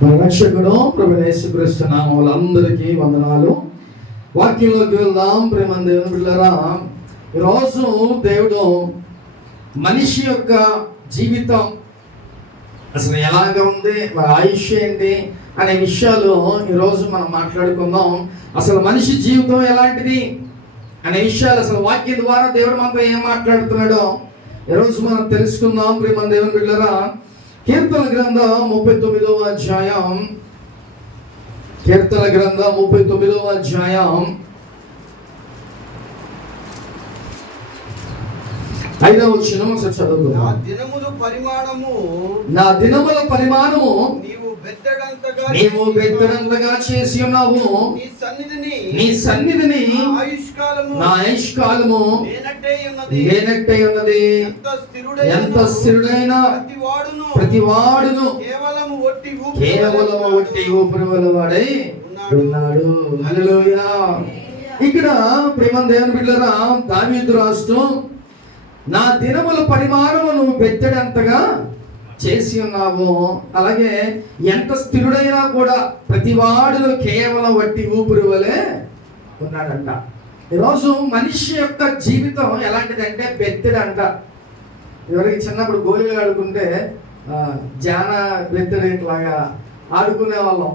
మన రక్షకుడు ప్రభువైన యేసుక్రీస్తు నామములో అందరికీ వందనాలు. వాక్యంలోకి వెళ్దాం. ప్రేమ దేవుని బిడ్డలారా, ఈరోజు దేవుడు మనిషి యొక్క జీవితం అసలు ఎలాగ ఉంది, వారి ఆయుష్ ఏంటి అనే విషయాలు ఈరోజు మనం మాట్లాడుకుందాం. అసలు మనిషి జీవితం ఎలాంటిది అనే విషయాలు అసలు వాక్యం ద్వారా దేవుడు మనతో ఏం మాట్లాడుతున్నాడో ఈరోజు మనం తెలుసుకుందాం. ప్రేమ దేవుని బిడ్డలారా, కీర్తన గ్రంథం 39వ అధ్యాయం, కీర్తన గ్రంథం 39వ అధ్యాయం 5వ వచనం చదువుకుందాం. నా దినముల పరిమాణము నీవు బెత్తడంతగా చేసి ఉన్నావు. నీ సన్నిధిని నా ఆయుష్కాలము లేనట్టే ఉన్నది. ఎంత స్థిరుడైన ప్రతివాడును కేవలము ఒట్టి ఊపిరి వాడై ఉన్నాడు. హల్లెలూయా. ఇక్కడ ప్రేమ దేవుని బిడ్డలారా, దావీదు రాస్తూ, నా దినముల పరిమాణము నువ్వు బెత్తడంతగా చేసి ఉన్నావు, అలాగే ఎంత స్థిరుడైనా కూడా ప్రతివాడులో కేవలం వట్టి ఊపిరి వలె ఉన్నాడంట. ఈరోజు మనిషి యొక్క జీవితం ఎలాంటిదంటే బెత్తడంట. ఎవరికి చిన్నప్పుడు గోళీలు ఆడుకుంటే జాన బెత్తడేట్లాగా ఆడుకునే వాళ్ళం.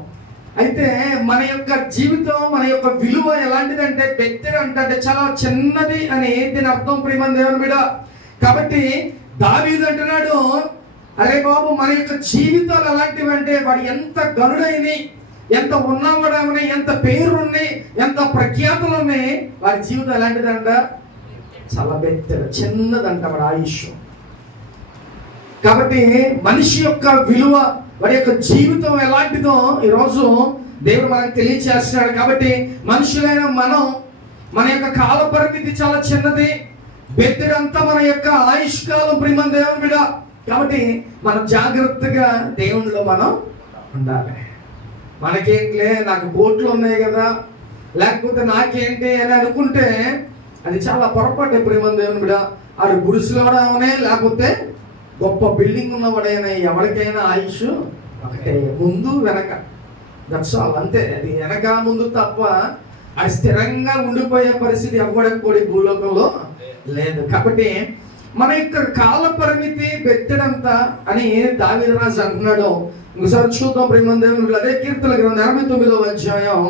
అయితే మన యొక్క జీవితం, మన యొక్క విలువ ఎలాంటిదంటే బెత్తడంట, అంటే చాలా చిన్నది అని దీని అర్థం. ప్రేమ దేవుని బిడ్డ, కాబట్టి దావీదు అంటున్నాడు, అరే బాబు, మన యొక్క జీవితాలు ఎలాంటివి అంటే వాడు ఎంత గనుడైని, ఎంత ఉన్నవాడని, ఎంత పేరున్నాయి, ఎంత ప్రఖ్యాతులు ఉన్నాయి, వాడి జీవితం ఎలాంటిదంట, చాలా బెత్తెడ, చిన్నదంట వాడి ఆయుష్. కాబట్టి మనిషి యొక్క విలువ, వాడి యొక్క జీవితం ఎలాంటిదో ఈరోజు దేవుడు మనకు తెలియచేస్తున్నాడు. కాబట్టి మనుషులైన మనం, మన యొక్క కాల పరిమితి చాలా చిన్నది, బెత్తడంతా మన యొక్క ఆయుష్కాలం. ప్రేమ దేవుని బిడ్డ, కాబట్టి మనం జాగ్రత్తగా దేవునిలో మనం ఉండాలి. మనకేంటిలే, నాకు కోట్లు ఉన్నాయి కదా, లేకపోతే నాకేంటి అని అనుకుంటే అది చాలా పొరపాటు. ప్రేమ దేవుని బిడ్డ, ఆడు గుడిసెలో అవనే, లేకపోతే గొప్ప బిల్డింగ్ ఉన్నవాడైనా, ఎవరికైనా ఆయుష్ ఒకటే, ముందు వెనక, దట్స్ ఆల్, అంతే. అది వెనక ముందు తప్ప అది స్థిరంగా ఉండిపోయే పరిస్థితి ఎవరికి కూడా భూలోకంలో లేదు. కాబట్టి మన యొక్క కాల పరిమితి బెత్తడంత అని దావీదు రాజు అంటున్నాడు. ఇంకోసారి చూద్దాం ప్రేమ దేవుని. అదే కీర్తన గ్రంథం 89వ అధ్యాయం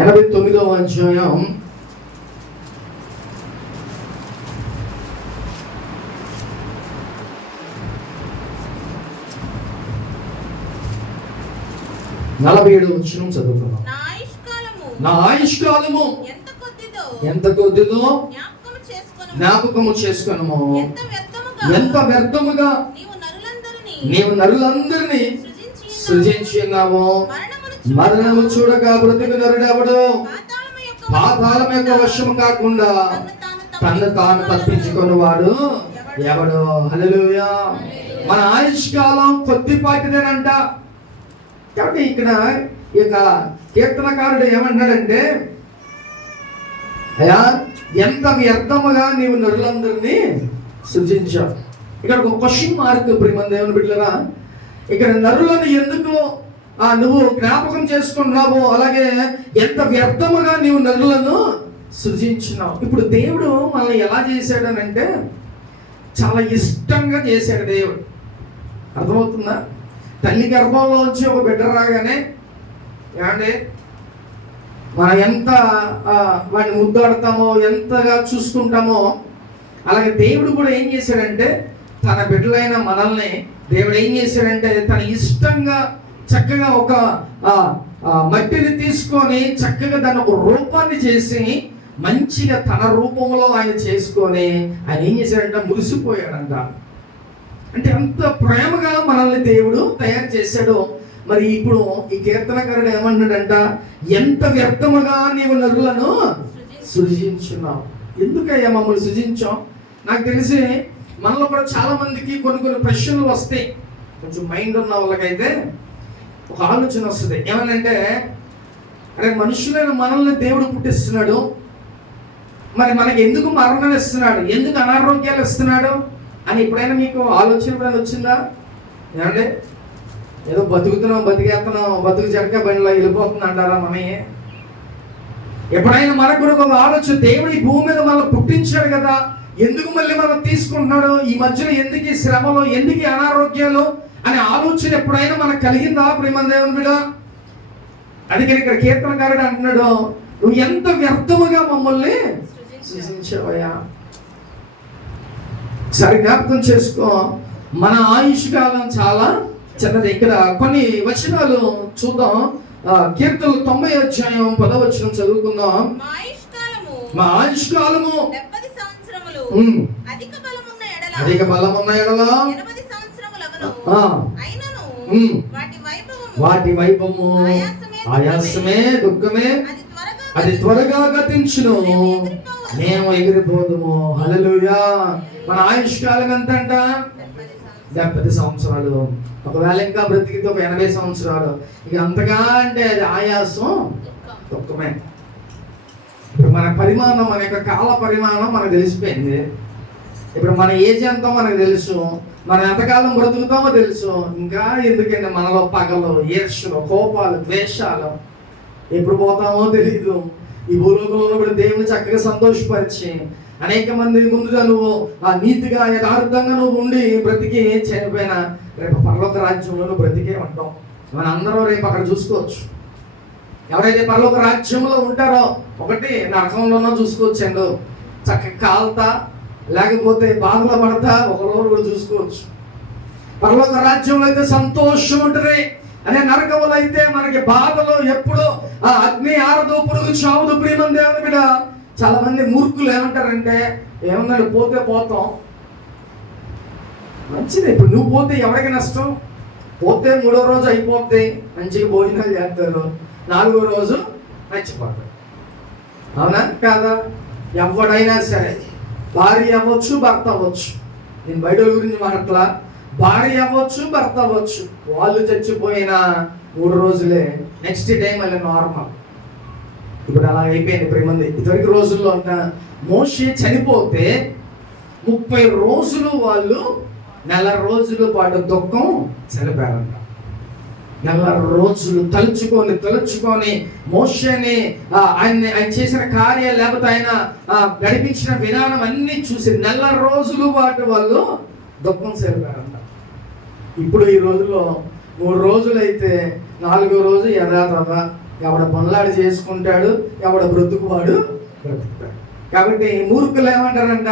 89వ అధ్యాయం 47వ వచనం చదువుకుందాం. నా ఆయుష్కాలము ఎంత కొద్దిదో జ్ఞాపకము చేసుకొనుము. ఎంత వ్యర్థముగా నీవు నరులందరినీ సృజించి ఉన్నావు. మరణము చూడక బ్రతుకు నరుడెవడు పాతాళం యొక్క వశము కాకుండా తను తాను తప్పించుకొనివాడు ఎవడు. హల్లెలూయా. మన ఆయుష్కాలం కొద్దిపాటిదేనంట. కాబట్టి ఇక్కడ ఈ యొక్క కీర్తనకారుడు ఏమంటాడంటే, అయ్యా, ఎంత వ్యర్థముగా నీవు నరులందరినీ సృజించావు. ఇక్కడ ఒక క్వశ్చన్ మార్క్. ప్రేమ దేవుని బిడ్డలారా, ఇక్కడ నరులను ఎందుకు నువ్వు జ్ఞాపకం చేసుకుంటున్నావు, అలాగే ఎంత వ్యర్థముగా నీవు నరులను సృజించినావు. ఇప్పుడు దేవుడు మనల్ని ఎలా చేశాడనంటే చాలా ఇష్టంగా చేశాడు దేవుడు. అర్థమవుతుందా? తల్లి గర్భంలో వచ్చి ఒక బిడ్డ రాగానే ఏమంటే మనం ఎంత వాడిని ముద్దాడతామో, ఎంతగా చూసుకుంటామో, అలాగే దేవుడు కూడా ఏం చేశాడంటే తన బిడ్డలైన మనల్ని దేవుడు ఏం చేశాడంటే తన ఇష్టంగా చక్కగా ఒక మట్టిని తీసుకొని చక్కగా దాన్ని ఒక రూపాన్ని చేసి మంచిగా తన రూపంలో ఆయన చేసుకొని ఆయన ఏం చేశాడంటే మురిసిపోయాడంట. అంటే అంత ప్రేమగా మనల్ని దేవుడు తయారు చేశాడు. మరి ఇప్పుడు ఈ కీర్తనకారుడు ఏమన్నాడంట, ఎంత వ్యర్థముగా నీవు నరులను సృజించున్నావు. ఎందుకయ్యా మమ్మల్ని సృజించాం? నాకు తెలిసి మనలో కూడా చాలా మందికి కొన్ని ప్రశ్నలు వస్తాయి. కొంచెం మైండ్ ఉన్న వాళ్ళకైతే ఒక ఆలోచన వస్తుంది. ఏమనంటే, అరే మనుషులైన మనల్ని దేవుడు పుట్టిస్తున్నాడు, మరి మనకి ఎందుకు మరణం ఇస్తున్నాడు, ఎందుకు అనారోగ్యాలు ఇస్తున్నాడు, అని ఎప్పుడైనా మీకు ఆలోచన ఎప్పుడైనా వచ్చిందా? ఏమంటే ఏదో బతుకుతున్నాం, బతికేస్తున్నాం, బతుకు జరక బండిలో వెళ్ళిపోతుంది అంటారా మనయే? ఎప్పుడైనా మనకు కూడా ఒక ఆలోచన, దేవుడు ఈ భూమి మీద మనం పుట్టించాడు కదా, ఎందుకు మళ్ళీ మనం తీసుకుంటున్నాడు, ఈ మధ్యలో ఎందుకు ఈ శ్రమలు, ఎందుకు ఈ అనారోగ్యాలు అనే ఆలోచన ఎప్పుడైనా మనకు కలిగిందా ప్రేమ దేవుని బిడ్డ? అందుకని ఇక్కడ కీర్తనకారుడు అంటున్నాడు, నువ్వు ఎంత వ్యర్థముగా మమ్మల్ని సృజించావయ్యా. సరి జ్ఞాపకం చేసుకో, మన ఆయుష్ కాలం చాలా చిన్నది. ఇక్కడ కొన్ని వచనాలు చూద్దాం. కీర్తనలు 90 అధ్యాయం 10వ వచనం చదువుకుందాం. మా ఆయుష్ కాలము 70 సంవత్సరములు, అధిక బలమున్న ఎడల 80 సంవత్సరములగును. అయినను వాటి వైభవము ఆయాసమే, దుఃఖమే, అది త్వరగా గతించును, మేము ఎగిరిపోదుము. హల్లెలూయా. మన ఆయుష్ కాలం ఎంతంట? 70 సంవత్సరాలు. ఒకవేళ ఇంకా బ్రతికితే ఒక 80 సంవత్సరాలు. ఇక అంతగా అంటే అది ఆయాసం, దుఃఖమే. ఇప్పుడు మన పరిమాణం, మన యొక్క కాల పరిమాణం మనకు తెలిసిపోయింది. ఇప్పుడు మన ఏజ్ ఎంతో మనకు తెలుసు, మనం ఎంతకాలం బ్రతుకుతామో తెలుసు. ఇంకా ఎందుకంటే మనలో పగలు, ఈర్ష్యలు, కోపాలు, ద్వేషాలు, ఎప్పుడు పోతామో తెలీదు. ఈ భూలోకంలో కూడా దేవుని చక్కగా సంతోషపరిచి అనేక మంది ముందుగా నువ్వు ఆ నీతిగా యథార్థంగా నువ్వు ఉండి బ్రతికి చనిపోయినా రేపు పరలోక రాజ్యంలో నువ్వు బ్రతికే ఉంటాం. మన అందరం రేపు అక్కడ చూసుకోవచ్చు. ఎవరైతే పరలోక రాజ్యంలో ఉంటారో ఒకటి నరకంలోనో చూసుకోవచ్చండు, చక్కగా కాల్తా లేకపోతే బాధలు పడతా ఒకరోజు కూడా చూసుకోవచ్చు. పరలోక రాజ్యంలో అయితే సంతోషం ఉంటుంది. అదే నరకంలో అయితే మనకి బాధలు ఎప్పుడు ఆ అగ్ని ఆరదు, పురుగు చావుదు. ప్రియమం దేవుని బిడ్డ, చాలా మంది మూర్ఖులు ఏమంటారంటే, ఏమన్నాడు పోతే పోతాం, మంచిది. ఇప్పుడు నువ్వు పోతే ఎవరికి నష్టం? పోతే 3వ రోజు అయిపోతే మంచిగా భోజనాలు చేస్తారు, 4వ రోజు మర్చిపోతారు. అవునా కాదా? ఎవడైనా సరే, భార్య అవ్వచ్చు, భర్త అవ్వచ్చు. నేను బయట గురించి మాట్లా, భార్య అవ్వచ్చు, భర్త అవ్వచ్చు, వాళ్ళు చచ్చిపోయిన 3 రోజులే, నెక్స్ట్ డే మళ్ళీ నార్మల్. ఇప్పుడు అలా అయిపోయింది ప్రేమంది. ఇదివరకు రోజుల్లో అంట మోషే చనిపోతే 30 రోజులు వాళ్ళు నెల రోజుల పాటు దుఃఖం చనిపోయారంట. నెల రోజులు తలుచుకొని మోషేని ఆయన చేసిన కార్యాలు లేకపోతే ఆయన గడిపించిన విధానం అన్ని చూసి నెల రోజుల పాటు వాళ్ళు దుఃఖం చనిపోయారంట. ఇప్పుడు ఈ రోజుల్లో 3 రోజులు అయితే 4వ రోజు యథాతథ ఎవడ పనులాడు చేసుకుంటాడు, ఎవడ బ్రతుకువాడు బ్రతుకుతాడు. కాబట్టి మూర్ఖులు ఏమంటారంట,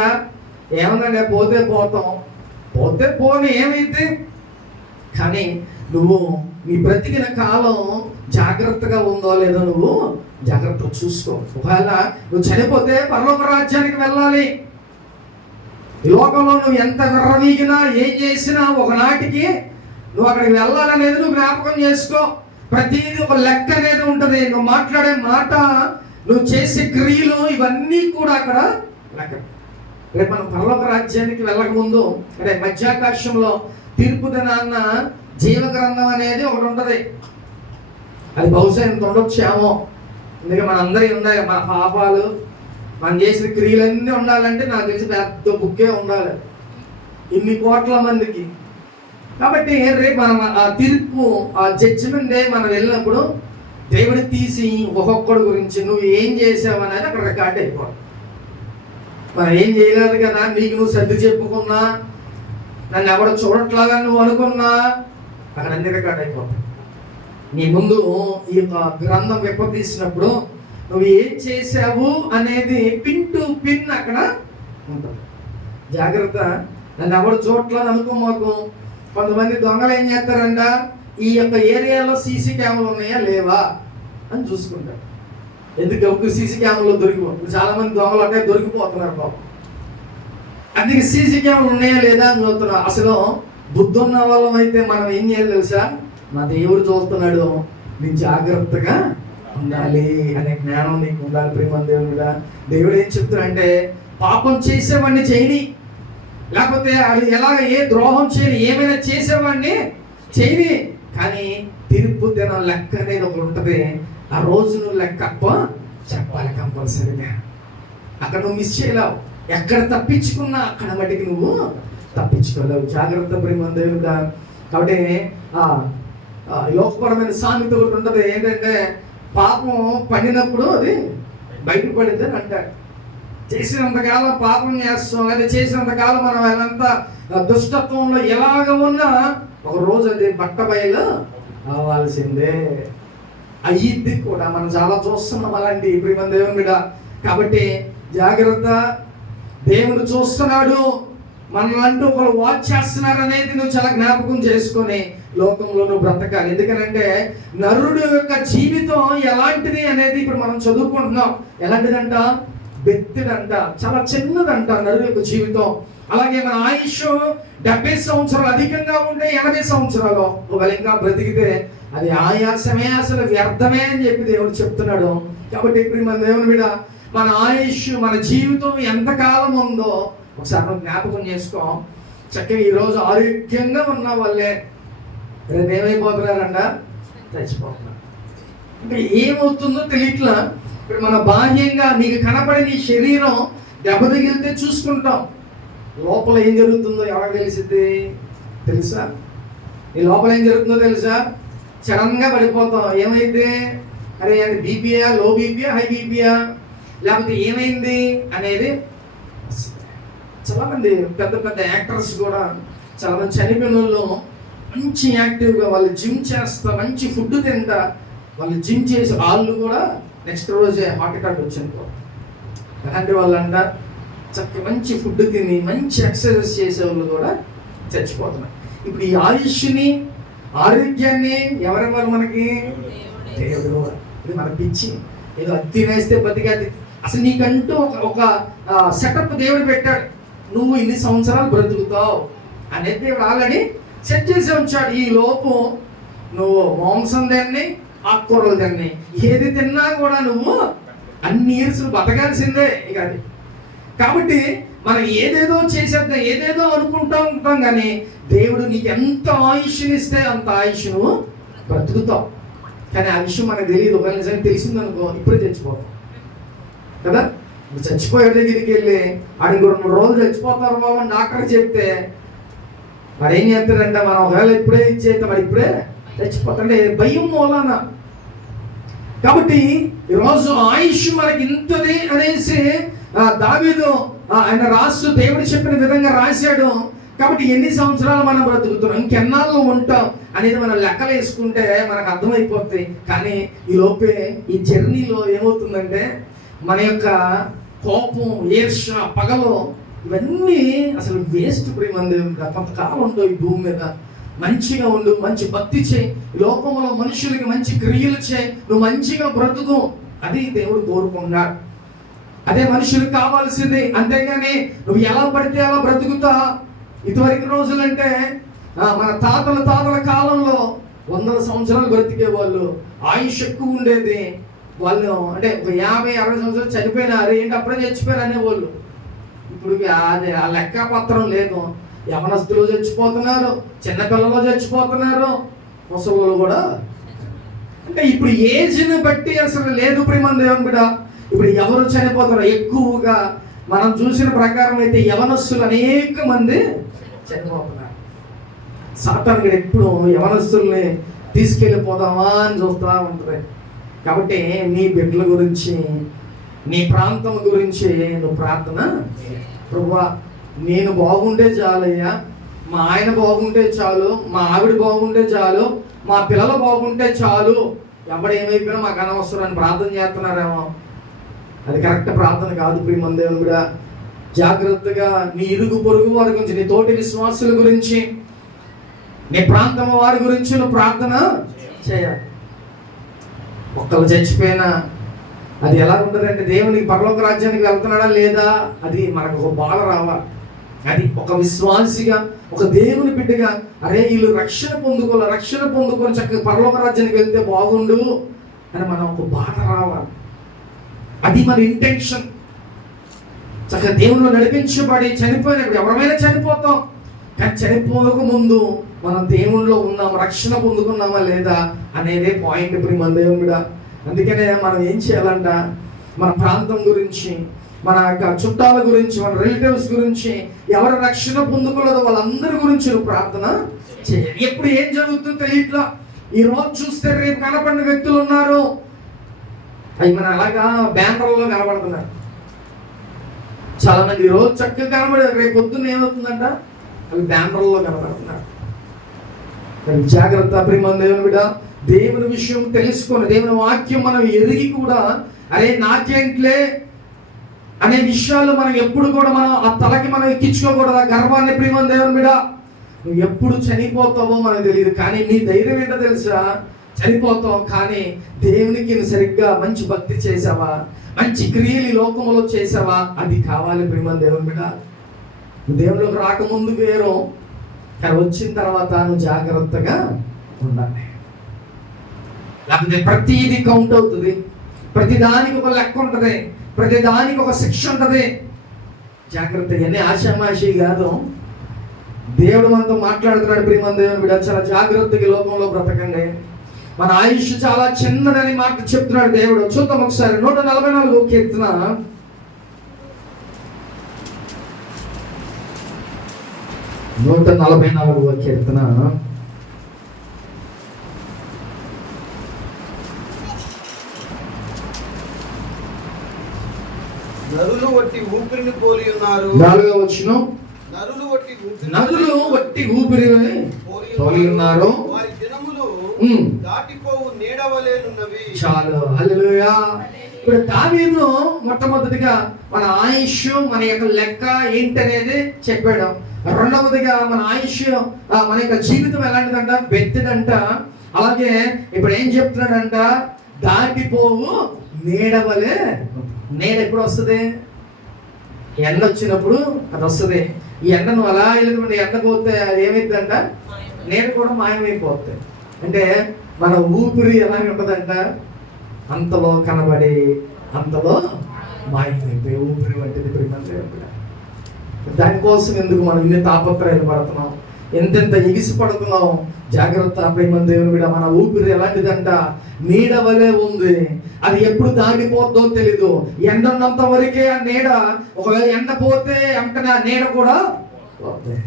ఏమందంటే పోతే పోతాం, పోతే పోని ఏమైతే, కానీ నువ్వు నీ బ్రతికిన కాలం జాగ్రత్తగా ఉందో లేదో నువ్వు జాగ్రత్తగా చూసుకో. ఒకవేళ నువ్వు చనిపోతే పరలోక రాజ్యానికి వెళ్ళాలి. ఈ లోకంలో నువ్వు ఎంత విర్రవీగినా ఏం చేసినా ఒకనాటికి నువ్వు అక్కడికి వెళ్ళాలనేది నువ్వు జ్ఞాపకం చేసుకో. ప్రతిదీ ఒక లెక్క అనేది ఉంటుంది. నువ్వు మాట్లాడే మాట, నువ్వు చేసే క్రియలు, ఇవన్నీ కూడా అక్కడ లెక్క. రేపు మనం పరలోక రాజ్యానికి వెళ్ళకముందు అంటే మధ్యాకాశంలో తీర్పు దినాన్న జీవ గ్రంథం అనేది ఒకటి ఉంటుంది. అది బహుశా ఎంత ఉండొచ్చేమో, ఎందుకంటే మన అందరి ఉన్నాయి, మన పాపాలు, మనం చేసిన క్రియలన్నీ ఉండాలంటే నాకు తెలిసి పెద్ద బుక్కే ఉండాలి, ఇన్ని కోట్ల మందికి. కాబట్టి రేపు మనం ఆ తీర్పు, ఆ జడ్జిమెంట్ డే మనం వెళ్ళినప్పుడు దేవుడు తీసి ఒక్కొక్కడి గురించి నువ్వు ఏం చేసావు అనేది అక్కడ రికార్డ్ అయిపోవాలి. మనం ఏం చేయలేదు కదా, నీకు నువ్వు సర్ది చెప్పుకున్నా, నన్ను ఎవడు చూడట్లాగా నువ్వు అనుకున్నా, అక్కడ అన్ని రికార్డ్ అయిపోతాయి. నీ ముందు ఈ యొక్క గ్రంథం విప్పతీసినప్పుడు నువ్వు ఏం చేసావు అనేది పిన్ టు పిన్ అక్కడ ఉంటుంది. జాగ్రత్త, నన్ను ఎవడు చూడట్లేదు అనుకో. మాకు కొంతమంది దొంగలు ఏం చేస్తారంట, ఈ యొక్క ఏరియాలో సీసీ కెమెరాలు ఉన్నాయా లేవా అని చూసుకుంటారు. ఎందుకు ఒక సీసీ కెమెరాలో దొరికిపో, చాలా మంది దొంగలు అంటే దొరికిపోతున్నారు పాపం. అందుకే సీసీ కెమెరాలు ఉన్నాయా లేదా అని చూస్తున్నారు. అసలు బుద్ధి ఉన్న వాళ్ళం అయితే మనం ఏం చేయాలి తెలుసా, నా దేవుడు చూస్తున్నాడు, నేను జాగ్రత్తగా ఉండాలి అనే జ్ఞానం నీకు ఉండాలి. ప్రేమ దేవుడుగా దేవుడు ఏం చెప్తున్నాడంటే, పాపం చేసేవాడిని చేయని, లేకపోతే అది ఎలాగ ఏ ద్రోహం చేయని, ఏమైనా చేసేవాడిని చేయని, కానీ తీర్పు దినం లెక్క అనేది ఒకటి ఉంటుంది. ఆ రోజు నువ్వు లెక్క చెప్పాలి కంపల్సరీగా. అక్కడ నువ్వు మిస్ చేయలేవు. ఎక్కడ తప్పించుకున్నా అక్కడ మటుకు నువ్వు తప్పించుకోలేవు. జాగ్రత్త ప్రేమ దేవుడా. కాబట్టి లోకపరమైన సామెత ఒకటి ఉంటుంది, ఏంటంటే పాపం పండినప్పుడు అది బయటపడింది అని అంటారు. చేసినంతకాలం పాపం చేస్తాం, లేదా చేసినంతకాలం మనం ఎంత దుష్టత్వంలో ఎలాగ ఉన్నా ఒక రోజు అది బట్ట బయలు అవ్వాల్సిందే. అయ్యిద్ది కూడా. మనం చాలా చూస్తున్నాం అలాంటి ప్రియమైన దేవుని మీద. కాబట్టి జాగ్రత్త, దేవుడు చూస్తున్నాడు, మనల్ని ఒకరు వాచ్ చేస్తున్నారు అనేది నువ్వు చాలా జ్ఞాపకం చేసుకొని లోకంలో నువ్వు బ్రతకాలి. ఎందుకనంటే నరుడు యొక్క జీవితం ఎలాంటిది అనేది ఇప్పుడు మనం చదువుకుంటున్నాం. ఎలాంటిదంట? బెత్తిదంట, చాలా చిన్నదంట నరుడు యొక్క జీవితం. అలాగే మన ఆయుష్ 70 సంవత్సరాలు అధికంగా ఉంటే 80 సంవత్సరాలు ఒకవేళ ఇంకా బ్రతికితే అది ఆయాసమే, అసలు వ్యర్థమే అని చెప్పి దేవుడు చెప్తున్నాడు. కాబట్టి ఇప్పుడు మన దేవుని మీద మన ఆయుష్, మన జీవితం ఎంతకాలం ఉందో ఒకసారి మనం జ్ఞాపకం చేసుకో. చక్కగా ఈరోజు ఆరోగ్యంగా ఉన్న వాళ్ళే రేపు ఏమైపోతున్నారంట? చచ్చిపోతున్నారు. అంటే ఏమవుతుందో తెలియట్లా. ఇప్పుడు మన బాహ్యంగా నీకు కనపడే నీ శరీరం దెబ్బతగిలితే చూసుకుంటాం, లోపల ఏం జరుగుతుందో ఎవరికి తెలిసింది? తెలుసా? నీ లోపల ఏం జరుగుతుందో తెలుసా? సడన్గా పడిపోతాం. ఏమైంది? అరే అది బీపీయా, లో బీపీయా, హై బీపీయా, లేకపోతే ఏమైంది అనేది. చాలామంది పెద్ద పెద్ద యాక్టర్స్ కూడా చాలామంది చనిపోయిన వాళ్ళు మంచి యాక్టివ్గా వాళ్ళు జిమ్ చేస్తా, మంచి ఫుడ్ తింటా, వాళ్ళు జిమ్ చేసి వాళ్ళు కూడా నెక్స్ట్ రోజే హార్ట్ అటాక్ వచ్చింది. అలాంటి వాళ్ళు అంట చక్కగా మంచి ఫుడ్ తిని మంచి ఎక్సర్సైజ్ చేసే వాళ్ళు కూడా చచ్చిపోతున్నారు. ఇప్పుడు ఈ ఆయుష్ని, ఆరోగ్యాన్ని ఎవరెవరు మనకి? దేవుడు. ఇది మన పిచ్చి. ఏదో అది తినేస్తే బతికేది. అసలు నీకంటూ ఒక సెటప్ దేవుడు పెట్టాడు. నువ్వు ఇన్ని సంవత్సరాలు బ్రతుకుతావు అనేది దేవుడు ఆల్రెడీ సెట్ చేసి ఉంచాడు. ఈ లోపు నువ్వు మాంసం తిన్ని, ఆకుకూరలు తిన్ని, ఏది తిన్నా కూడా నువ్వు అన్ని ఇయర్స్ బతకాల్సిందే ఇక అది. కాబట్టి మనం ఏదేదో చేసేద్దాం, ఏదేదో అనుకుంటూ ఉంటాం, కానీ దేవుడు నీకు ఎంత ఆయుష్ని ఇస్తే అంత ఆయుష్ నువ్వు బ్రతుకుతావు. కానీ ఆ విషయం మనకు తెలియదు. ఒకవేళ నిజంగా తెలిసిందనుకో ఇప్పుడే చచ్చిపోతాం కదా. నువ్వు చచ్చిపోయే దగ్గరికి వెళ్ళి ఆడికి 2-3 రోజులు చచ్చిపోతారు బాబు అని డాక్టర్ చెప్తే మరి ఏం చేస్తాడంటే మనం ఒకవేళ ఇప్పుడే ఇచ్చేస్తాం, మరి ఇప్పుడే చచ్చిపోతాంటే భయం మూలాన. కాబట్టి ఈరోజు ఆయుష్ మనకి ఇంతది అనేసి దావీదు ఆయన రాస్తూ దేవుడు చెప్పిన విధంగా రాశాడు. కాబట్టి ఎన్ని సంవత్సరాలు మనం బ్రతుకుతున్నాం, ఇంకెన్నాళ్ళు ఉంటాం అనేది మనం లెక్కలు వేసుకుంటే మనకు అర్థమైపోతుంది. కానీ ఈ లోపే ఈ జర్నీలో ఏమవుతుందంటే మన యొక్క కోపం, ఈర్ష, పగలు ఇవన్నీ అసలు వేస్ట్. ప్రేమంది కొంతకాలం ఉండవు ఈ భూమి మీద. మంచిగా ఉండు, మంచి భక్తి చేయి, లోకంలో మనుషులకి మంచి క్రియలు చేయి, నువ్వు మంచిగా బ్రతుకు, అది దేవుడు కోరుకున్నాడు. అదే మనుషులకు కావాల్సింది. అంతేగాని నువ్వు ఎలా పడితే అలా బ్రతుకుతా. ఇదివరకు రోజులంటే మన తాతల కాలంలో 100 సంవత్సరాలు బ్రతికే వాళ్ళు, ఆయుష్ ఎక్కువ ఉండేది. వాళ్ళు అంటే 50-60 సంవత్సరాలు చనిపోయినా అరే ఏంటి అప్పుడే చచ్చిపోయారు అనేవాళ్ళు. ఇప్పుడు అది ఆ లెక్క పత్రం లేదు. యవనస్తులు చచ్చిపోతున్నారు, చిన్నపిల్లలు చచ్చిపోతున్నారు, ముసలు కూడా. అంటే ఇప్పుడు ఏజ్ని బట్టి అసలు లేదు ప్రేమ దేవుని బిడ్డ. ఇప్పుడు ఎవరు చనిపోతారు? ఎక్కువగా మనం చూసిన ప్రకారం అయితే యవనస్తులు అనేక మంది చనిపోతున్నారు. సాతాను ఎప్పుడు యవనస్తుల్ని తీసుకెళ్ళిపోదామా అని చూస్తూ ఉంటుంది. కాబట్టి నీ బిడ్డల గురించి, నీ ప్రాంతం గురించి నువ్వు ప్రార్థన. ప్రభువా నేను బాగుంటే చాలయ్యా, మా ఆయన బాగుంటే చాలు, మా ఆవిడ బాగుంటే చాలు, మా పిల్లలు బాగుంటే చాలు, ఎవడేమైపోయినా మాకు అనవసరం అని ప్రార్థన చేస్తున్నారేమో. అది కరెక్ట్ ప్రార్థన కాదు ప్రియమైన దేవుని కూడా. జాగ్రత్తగా నీ ఇరుగు పొరుగు వారి గురించి, నీ తోటి విశ్వాసుల గురించి, నీ ప్రాంతం వారి గురించి నువ్వు ప్రార్థన చేయాలి. ఒక్కళ్ళు చచ్చిపోయినా అది ఎలా ఉంటుందంటే దేవునికి పరలోక రాజ్యానికి వెళ్తున్నాడా లేదా అది మనకు ఒక బాధ రావాలి. అది ఒక విశ్వాసిగా, ఒక దేవుని బిడ్డగా, అరే వీళ్ళు రక్షణ పొందుకొని చక్కగా పరలోక రాజ్యానికి వెళ్తే బాగుండు అని మనం ఒక బాధ రావాలి. అది మన ఇంటెన్షన్. చక్కగా దేవుళ్ళు నడిపించబడి చనిపోయినప్పుడు ఎవరైనా చనిపోతాం, కానీ చనిపోక ముందు మనం దేవుళ్ళలో ఉన్నాం, రక్షణ పొందుకున్నామా లేదా అనేదే పాయింట్ ఇప్పుడు మన దేవుడు. అందుకనే మనం ఏం చేయాలంట, మన ప్రాంతం గురించి, మన యొక్క చుట్టాల గురించి, మన రిలేటివ్స్ గురించి, ఎవరు రక్షణ పొందుకోలేదో వాళ్ళందరి గురించి నువ్వు ప్రార్థన చేయాలి. ఎప్పుడు ఏం జరుగుతుందో తెలియట్లా. ఈ రోజు చూస్తే రేపు కనపడిన వ్యక్తులు ఉన్నారు, అవి మన అలాగా బ్యానర్లో కనబడుతున్నారు. చాలా మంది ఈ రోజు చక్కగా కనబడారు, రేపు పొద్దున్న ఏమవుతుందంట అవి బ్యానర్లో కనబడుతున్నారు. జాగ్రత్త ప్రియమైన దేవుని బిడ్డ, దేవుని విషయం తెలుసుకొని, దేవుని వాక్యం మనం ఎరిగి కూడా అరే నాకేంట్లే అనే విషయాలు మనం ఎప్పుడు కూడా మనం ఆ తలకి మనం ఎక్కించుకోకూడదు. ఆ గర్వాన్ని ప్రియమైన దేవుని బిడ్డ, నువ్వు ఎప్పుడు చనిపోతావో మనకు తెలియదు, కానీ నీ ధైర్యం ఏంటో తెలుసా? చనిపోతావు, కానీ దేవునికి నువ్వు సరిగ్గా మంచి భక్తి చేసావా, మంచి క్రియలు ఈ లోకంలో చేసావా, అది కావాలి ప్రియమైన దేవుని బిడ్డ. నువ్వు దేవుళ్ళకి రాకముందు వేరు, కానీ వచ్చిన తర్వాత నువ్వు జాగ్రత్తగా ఉండాలి. లేకపోతే ప్రతిదీ కౌంట్ అవుతుంది, ప్రతి దానికి ఒక లెక్క ఉంటుంది, ప్రతి దానికి ఒక శిక్ష ఉంటుంది. జాగ్రత్తగా, అన్నీ ఆశామాషి కాదు. దేవుడు మనతో మాట్లాడుతున్నాడు ప్రియమైన దేవుని బిడ్డ, చాలా జాగ్రత్తగా లోకంలో బ్రతకండి. మన ఆయుష్ చాలా చిన్నదని మాట చెప్తున్నాడు దేవుడు. చూద్దాం ఒకసారి 144 కీర్తన 144 కీర్తన నరులు వట్టి ఊపిరిని పోలి ఉన్నారు. 4వ వచనం, నరులు వట్టి ఊపిరి పోలి ఉన్నారు, వారి దినములు దాటిపోవు నీడ వలెనున్నవి. చాలు, హల్లెలూయా. ఇప్పుడు దావీదు మొట్టమొదటిగా మన ఆయుష్, మన యొక్క లెక్క ఏంటనేది చెప్పాడు. రెండవదిగా మన ఆయుష్, మన యొక్క జీవితం ఎలాంటిదంట? బెత్తడంట. అలాగే ఇప్పుడు ఏం చెప్తున్నాడంట? దాటిపోవు నీడ వలె. నీడ ఎప్పుడు వస్తుంది? ఎండ వచ్చినప్పుడు అది వస్తుంది. ఈ ఎండ నువ్వు అలా వెళ్ళకుండా ఎండ పోతే అది ఏమైందంట? నీడ కూడా మాయమైపోతుంది. అంటే మన ఊపిరి ఎలా ఉంటుందంట? అంతలో కనబడి అంతలో మాయమైపోయి ఊపిరి వంటిది ప్రియమైన. దానికోసం ఎందుకు మనం ఇన్ని తాపత్రయాలు పడుతున్నాం, ఎంతెంత ఎగిసి పడుతున్నాం? జాగ్రత్త ప్రియమైన దేవుని బిడ్డ, మన ఊపిరి ఎలాంటిదంట? నీడ వలె ఉంది. అది ఎప్పుడు దాటిపోద్దో తెలీదు. ఎండ ఉన్నంత వరకే ఆ నీడ, ఒకవేళ ఎండ పోతే వెంటనే ఆ నీడ కూడా పోతుంది.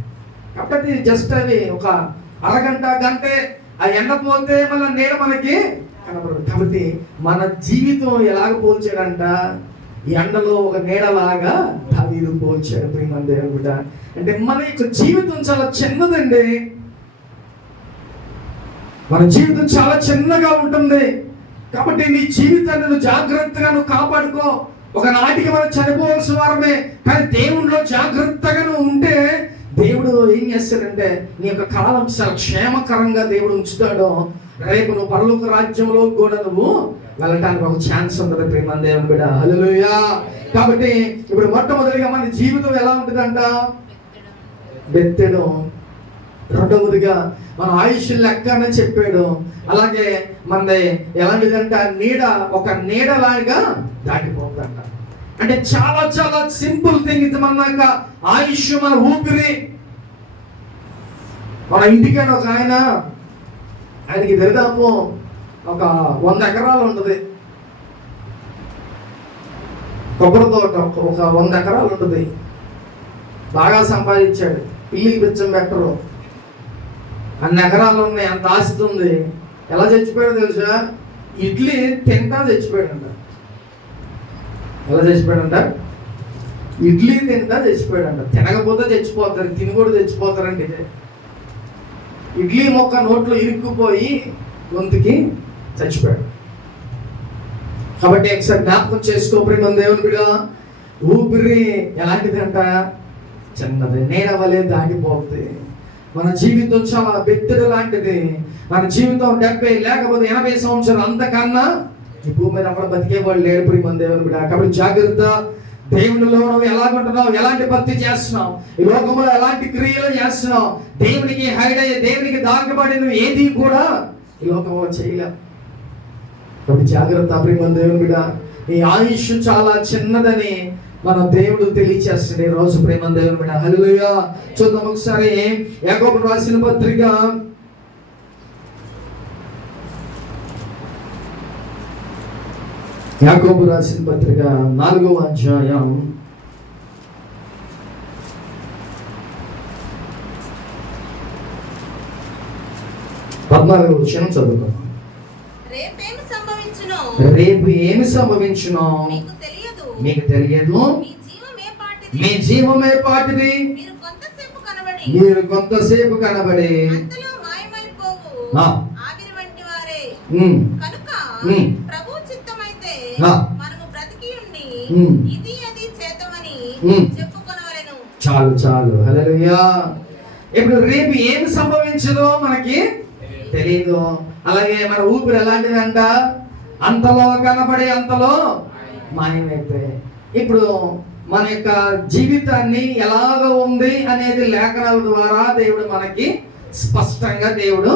కాబట్టి జస్ట్ అది ఒక అరగంట గంటే, ఆ ఎండ పోతే మళ్ళీ నీడ మనకి కనపడదు. కాబట్టి మన జీవితం ఎలాగ పోల్చాడంట? ఎండలో ఒక నీడలాగా దావీదు పోల్చాడు ప్రియమైన దేవుని బిడ్డ. అంటే మన యొక్క జీవితం చాలా చిన్నదండి. మన జీవితం చాలా చిన్నగా ఉంటుంది. కాబట్టి నీ జీవితాన్ని నువ్వు జాగ్రత్తగా నువ్వు కాపాడుకో. ఒకనాటికి మనం చనిపోవాల్సిన వారమే, కానీ దేవుడిలో జాగ్రత్తగా నువ్వు ఉంటే దేవుడు ఏం చేస్తాడంటే నీ యొక్క కాలం చాలా క్షేమకరంగా దేవుడు ఉంచుతాడు. రేపు నువ్వు పరలోక రాజ్యంలో కూడా నువ్వు వెళ్ళటానికి ఒక ఛాన్స్ ఉంటుంది ప్రియమైన దేవుని బిడ్డ. హల్లెలూయా. కాబట్టి ఇప్పుడు మొట్టమొదటిగా మన జీవితం ఎలా ఉంటుందంట? బెత్తెడం. రెండవదిగా మన ఆయుష్ లెక్క అని చెప్పాడు. అలాగే మనది ఎలాంటిదంట? నీడ, ఒక నీడలాగా దాటిపోతుందంట. అంటే చాలా చాలా సింపుల్ థింగ్ ఇది. మన ఆయుష్, మన ఊపిరి. మన ఇంటికాడ ఒక ఆయనకి దరిదాపు ఒక 100 ఎకరాలు ఉంటుంది. కొబ్బరి తోట ఒక 100 ఎకరాలు ఉంటుంది. బాగా సంపాదించాడు, పిల్లికి బిచ్చం పెట్టరు, అన్ని ఎకరాలు ఉన్నాయి, అంత ఆస్తి ఉంది. ఎలా చచ్చిపోయాడో తెలుసా? ఇడ్లీ తింటా చచ్చిపోయాడంట. ఎలా చచ్చిపోయాడంట? ఇడ్లీ తింటా చచ్చిపోయాడంట. తినకపోతే చచ్చిపోతారు, తిని కూడా చచ్చిపోతారండి. ఇడ్లీ మొక్క నోట్లో ఇరుక్కుపోయి గొంతుకి చచ్చిపోయాడు. కాబట్టి ఒకసారి జ్ఞాపకం చేసుకో ప్రియమైన దేవుని బిడ్డ, ఊపిరి ఎలాంటిదంట? చిన్నది, నీడ వలె దాటిపోతుంది. మన జీవితం చాలా బెత్తెడ లాంటిది. మన జీవితం 70 లేకపోతే 80 సంవత్సరాలు, అంతకన్నా ఈ భూమి మీద అక్కడ బతికేవాళ్ళు లేడు ప్రియమైన దేవుని బిడ్డ. కాబట్టి జాగ్రత్త. దేవునిలో నువ్వు ఎలాగుంటున్నావు, ఎలాంటి భక్తి చేస్తున్నావు, ఈ లోకంలో ఎలాంటి క్రియలు చేస్తున్నావు, దేవునికి హైడ్ అయ్యే, దేవునికి దాగబడి నువ్వు ఏది కూడా ఈ లోకంలో చేయలేవు. కాబట్టి జాగ్రత్త ప్రియమైన దేవుని బిడ్డ. ఈ ఆయుష్ చాలా చిన్నదని మన దేవుడు తెలియచేస్తాడు ఈ రోజు ప్రియమైన దేవుని బిడ్డ. హల్లెలూయా. చూద్దాం ఒకసారి యాకోబు రాసిన పత్రిక 1 యాకోబు రాసిన పత్రిక 4వ అధ్యాయం 14వ వచనం చదువుతాం. రేపేమి సంభవించునో రేపు ఏమి సంభవించునో మీకు తెలియదు. మీ జీవమే పాటిది. మీరు కొంతసేపు కనబడి అంతలో మాయమైపోవు ఆ. ఆవిరి వంటి వారే. ఉమ్, కనుక ఉమ్. ప్రభు చిత్తమైతే ఆ. మనము బ్రతికి ఉండి ఉమ్. ఇది అది చేతమని ఉమ్. చెప్పుకొనవలెను. చాలు చాలు, హల్లెలూయా. ఇప్పుడు రేపు ఏమి సంభవించదో మనకి తెలియదు. అలాగే మన ఊపిరి ఎలాంటిదంట, అంతలో కనబడి అంతలో మాయమైపోయి. ఇప్పుడు మన యొక్క జీవితాన్ని ఎలాగ ఉంది అనేది లేఖనాల ద్వారా దేవుడు మనకి స్పష్టంగా దేవుడు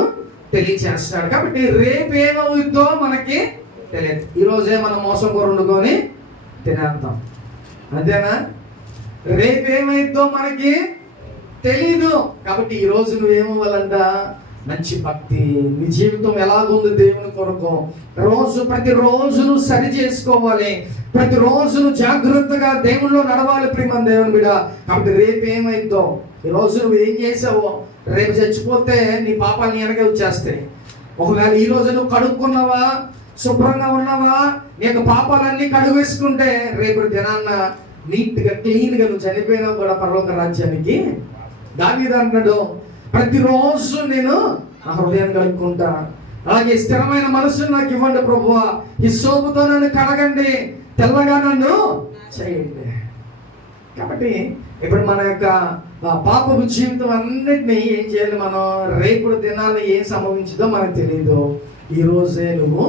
తెలియచేస్తాడు. కాబట్టి రేపు ఏమవుతుందో మనకి తెలియదు. ఈరోజే మనం మోసం కూర వండుకొని తినేద్దాం, అంతేనా? రేపు ఏమైద్దో మనకి తెలీదు. కాబట్టి ఈరోజు నువ్వేమవ్వాలంట, మంచి భక్తి, నీ జీవితం ఎలాగుంది దేవుని కొరకు ప్రతిరోజు నువ్వు సరి చేసుకోవాలి. ప్రతిరోజు నువ్వు జాగ్రత్తగా దేవుల్లో నడవాలి ప్రియమైన దేవుని బిడ్డ. కాబట్టి రేపు ఏమైద్దో, ఈరోజు నువ్వు ఏం చేసావో రేపు చచ్చిపోతే నీ పాపాలు వెనకే వచ్చేస్తాయి. ఒకవేళ ఈరోజు నువ్వు కడుక్కున్నావా, శుభ్రంగా ఉన్నావా, నీ యొక్క పాపాలన్నీ కడుగు వేసుకుంటే రేపు దినాన్న నీట్గా క్లీన్గా నువ్వు చనిపోయినా కూడా పరలోక రాజ్యానికి. దావీదు అంటాడు, ప్రతిరోజు నేను నా హృదయాన్ని కలుపుకుంటా. అలాగే స్థిరమైన మనసును నాకు ఇవ్వండి ప్రభువా, ఈ సోపుతో నన్ను కడగండి, తెల్లగా నన్ను చేయండి. కాబట్టి ఇప్పుడు మన యొక్క పాపపు జీవితం అన్నిటినీ ఏం చేయాలి మనం, రేపు దినాన్ని ఏం సంభవించిందో మనకు తెలియదు. ఈరోజే నువ్వు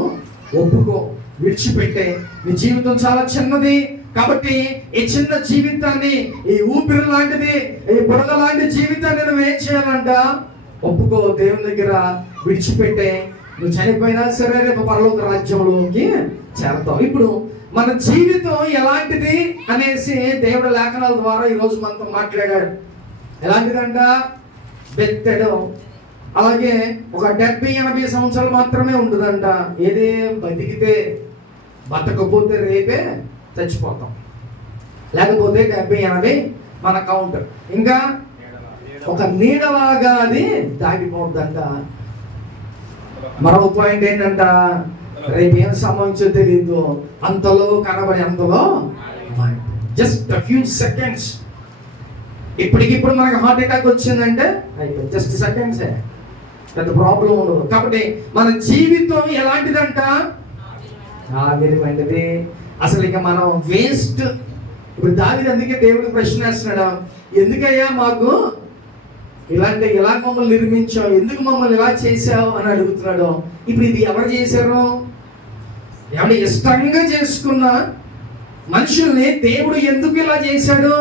ఒప్పుకో, విడిచిపెట్టే. నీ జీవితం చాలా చిన్నది. కాబట్టి ఈ చిన్న జీవితాన్ని, ఈ ఊపిరి లాంటిది, ఈ బుడగ లాంటి జీవితాన్ని నువ్వు ఏం చేయాలంట, ఒప్పుకో, దేవుని దగ్గర విడిచిపెట్టే. నువ్వు చనిపోయినా సరే రేపు పరలోక రాజ్యంలోకి చేరతావు. ఇప్పుడు మన జీవితం ఎలాంటిది అనేసి దేవుడి లేఖనాల ద్వారా ఈరోజు మనతో మాట్లాడాడు. ఎలాంటిదంట, బెత్తెడు. అలాగే ఒక 70-80 సంవత్సరాలు మాత్రమే ఉంటుందంట. ఏదే బతికితే, బతకపోతే రేపే చచ్చిపోతాం, లేకపోతే 70-80 మన కౌంట్. ఇంకా ఒక నీడలాగా అది దాటిపోద్దంట. మరో పాయింట్ ఏంటంట, రేపు ఏం సంభవించో తెలియదు, అంతలో కనబడి అంతలో జస్ట్ ఫ్యూ సెకండ్స్. ఇప్పటికిప్పుడు మనకు హార్ట్ అటాక్ వచ్చిందంటే అయిపోయింది, జస్ట్ సెకండ్సే, పెద్ద ప్రాబ్లం ఉండదు. కాబట్టి మన జీవితం ఎలాంటిదంట, ఆవిరి వంటిది. అసలు ఇక మనం వేస్ట్. ఇప్పుడు దావీదు అందుకే దేవుడికి ప్రశ్న వేస్తున్నాడు, ఎందుకయ్యా మాకు ఇలా మమ్మల్ని నిర్మించావు, ఎందుకు మమ్మల్ని ఇలా చేసావు అని అడుగుతున్నాడు. ఇప్పుడు ఇది ఎవరు చేశారు? ఏమన్నా ఇష్టంగా చేసుకున్న మనుషుల్ని దేవుడు ఎందుకు ఇలా చేశాడు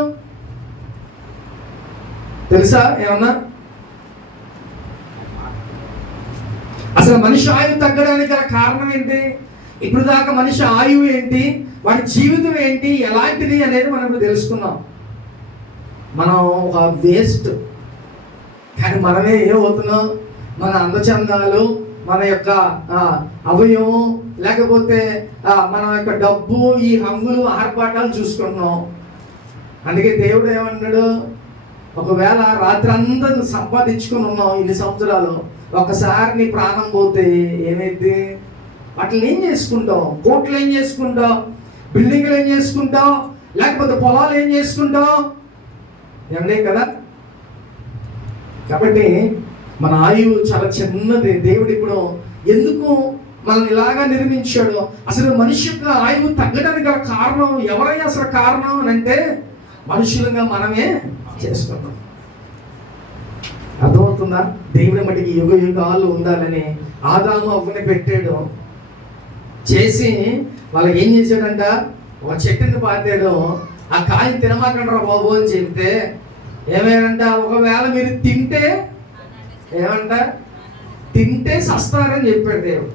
తెలుసా? ఏమన్నా అసలు మనిషి ఆయువు తగ్గడానికి గల కారణం ఏంటి? ఇప్పుడు దాకా మనిషి ఆయువు ఏంటి, వాడి జీవితం ఏంటి, ఎలాంటిది అనేది మనం తెలుసుకున్నాం. మనం ఒక వేస్ట్. కానీ మనమే ఏమవుతున్నాం, మన అందచందాలు, మన యొక్క అవయవం, లేకపోతే మన యొక్క డబ్బు, ఈ హంగులు, ఆర్పాటాలు చూసుకుంటున్నాం. అందుకే దేవుడు ఏమన్నాడు, ఒకవేళ రాత్రి అంతా సంపాదించుకుని ఉన్నాం ఇన్ని సంవత్సరాలు, ఒకసారి నీ ప్రాణం పోతే ఏమైంది? వాటిని ఏం చేసుకుంటావు? కోట్లు ఏం చేసుకుంటావు? బిల్డింగ్లు ఏం చేసుకుంటావు? లేకపోతే పొలాలు ఏం చేసుకుంటావు? ఏమలే కదా. కాబట్టి మన ఆయువు చాలా చిన్నది. దేవుడు ఇప్పుడు ఎందుకు మనల్ని ఇలాగా నిర్మించాడు? అసలు మనిషి యొక్క ఆయువు తగ్గడానికి గల కారణం ఎవరైనా అసలు కారణం అని అంటే మనుషులుగా మనమే చేసుకున్నాం. అర్థమవుతుందా? దేవుడి మటుకి యుగ యుగాలు ఉండాలని ఆదాము అవ్వని పెట్టాడు. చేసి వాళ్ళకి ఏం చేశాడంట, ఒక చెట్టుని పాతాడు. ఆ కాయని తినమాకండ్రా బాబు అని చెప్తే ఏమేనంట, ఒకవేళ మీరు తింటే ఏమంట, తింటే సస్తారని చెప్పాడు దేవుడు.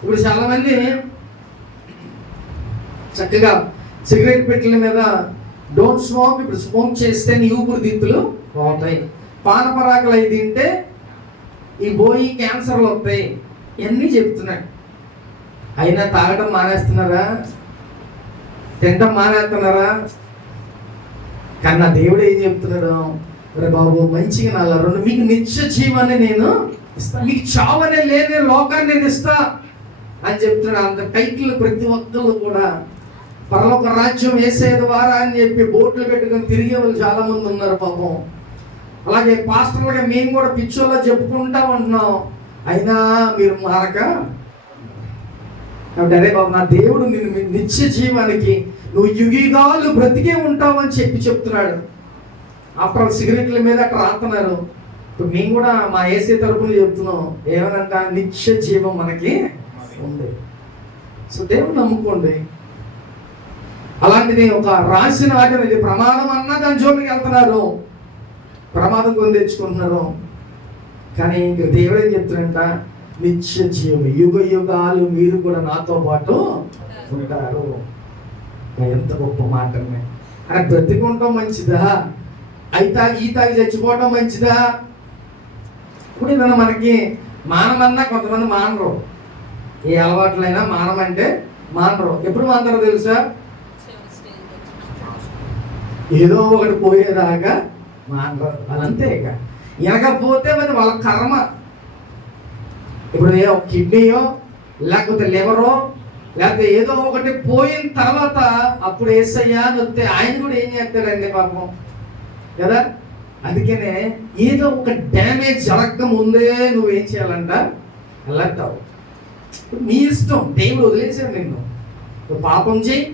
ఇప్పుడు చాలామంది చక్కగా సిగరెట్ పెట్టెల మీద డోంట్ స్మోక్, ఇప్పుడు స్మోక్ చేస్తే నీ ఊపిరితిత్తులు పోతాయి, పానపరాకులు అయి తింటే ఈ బోయి క్యాన్సర్లు వస్తాయి, ఇవన్నీ చెప్తున్నాడు. అయినా తాగటం మానేస్తున్నారా? తినటం మానేస్తున్నారా? కన్నా దేవుడు ఏం చెప్తున్నాడు? అరే బాబు, మంచిగా నాలో రెండు మీకు నిత్య జీవాన్ని నేను ఇస్తా, మీకు చావనే లేని లోకాన్ని నేను ఇస్తా అని చెప్తున్నాడు. అంత టైటిల్ ప్రతి ఒక్కళ్ళు కూడా పరలోక రాజ్యం వేసేది వారా అని చెప్పి బోట్లు పెట్టుకొని తిరిగే వాళ్ళు చాలా మంది ఉన్నారు పాపం. అలాగే పాస్టర్లుగా మేము కూడా పిచ్చోళ్ళ చెప్పుకుంటా ఉంటున్నాం, అయినా మీరు మారక. కాబట్టి అరే బాబు, నా దేవుడు నిన్ను నిత్య జీవానికి నువ్వు యుగాలు బ్రతికే ఉంటావు అని చెప్తున్నాడు. ఆఫ్టర్ ఆల్ సిగరెట్ల మీద అట్లా రాస్తున్నారు. ఇప్పుడు మేము కూడా మా ఏసీ తరపున చెప్తున్నాం, ఏమనంట నిత్య జీవం మనకి ఉంది. సో దేవుడు నమ్ముకోండి. అలాంటిది ఒక రాసిన వాటిని ఇది ప్రమాదం అన్నా దాని జోలికి వెళ్తున్నారు, ప్రమాదం కొని తెచ్చుకుంటున్నారు. కానీ ఇంక దేవుడు ఏం చెప్తున్నాడంట, నిత్య జీవం, యుగ యుగాలు మీరు కూడా నాతో పాటు ఉంటారు. ఎంత గొప్ప మాటనే. అని బ్రతికుంటాం మంచిదా, ఈ తాగి చచ్చిపోవటం మంచిదా? ఇప్పుడు ఏదైనా మనకి మానమన్నా కొంతమంది మానరు, ఏ అలవాట్లైనా మానమంటే మానరు. ఎప్పుడు మానతారో తెలుసా? ఏదో ఒకటి పోయేదాకా మానరు, అదంతే. ఇక ఎనకపోతే మరి వాళ్ళ కర్మ. ఇప్పుడు ఏ కిడ్నీయో లేకపోతే లివరో లేకపోతే ఏదో ఒకటి పోయిన తర్వాత అప్పుడు యేసయ్యా అని వస్తే ఆయన కూడా ఏం చేస్తాడండి పాపం కదా. అందుకనే ఏదో ఒక డ్యామేజ్ జరగక ముందే నువ్వేం చేయాలంట, వెళ్ళంటావు. నీ ఇష్టం, దేవుడు వదిలేసాడు నిన్ను. నువ్వు పాపం చేయి,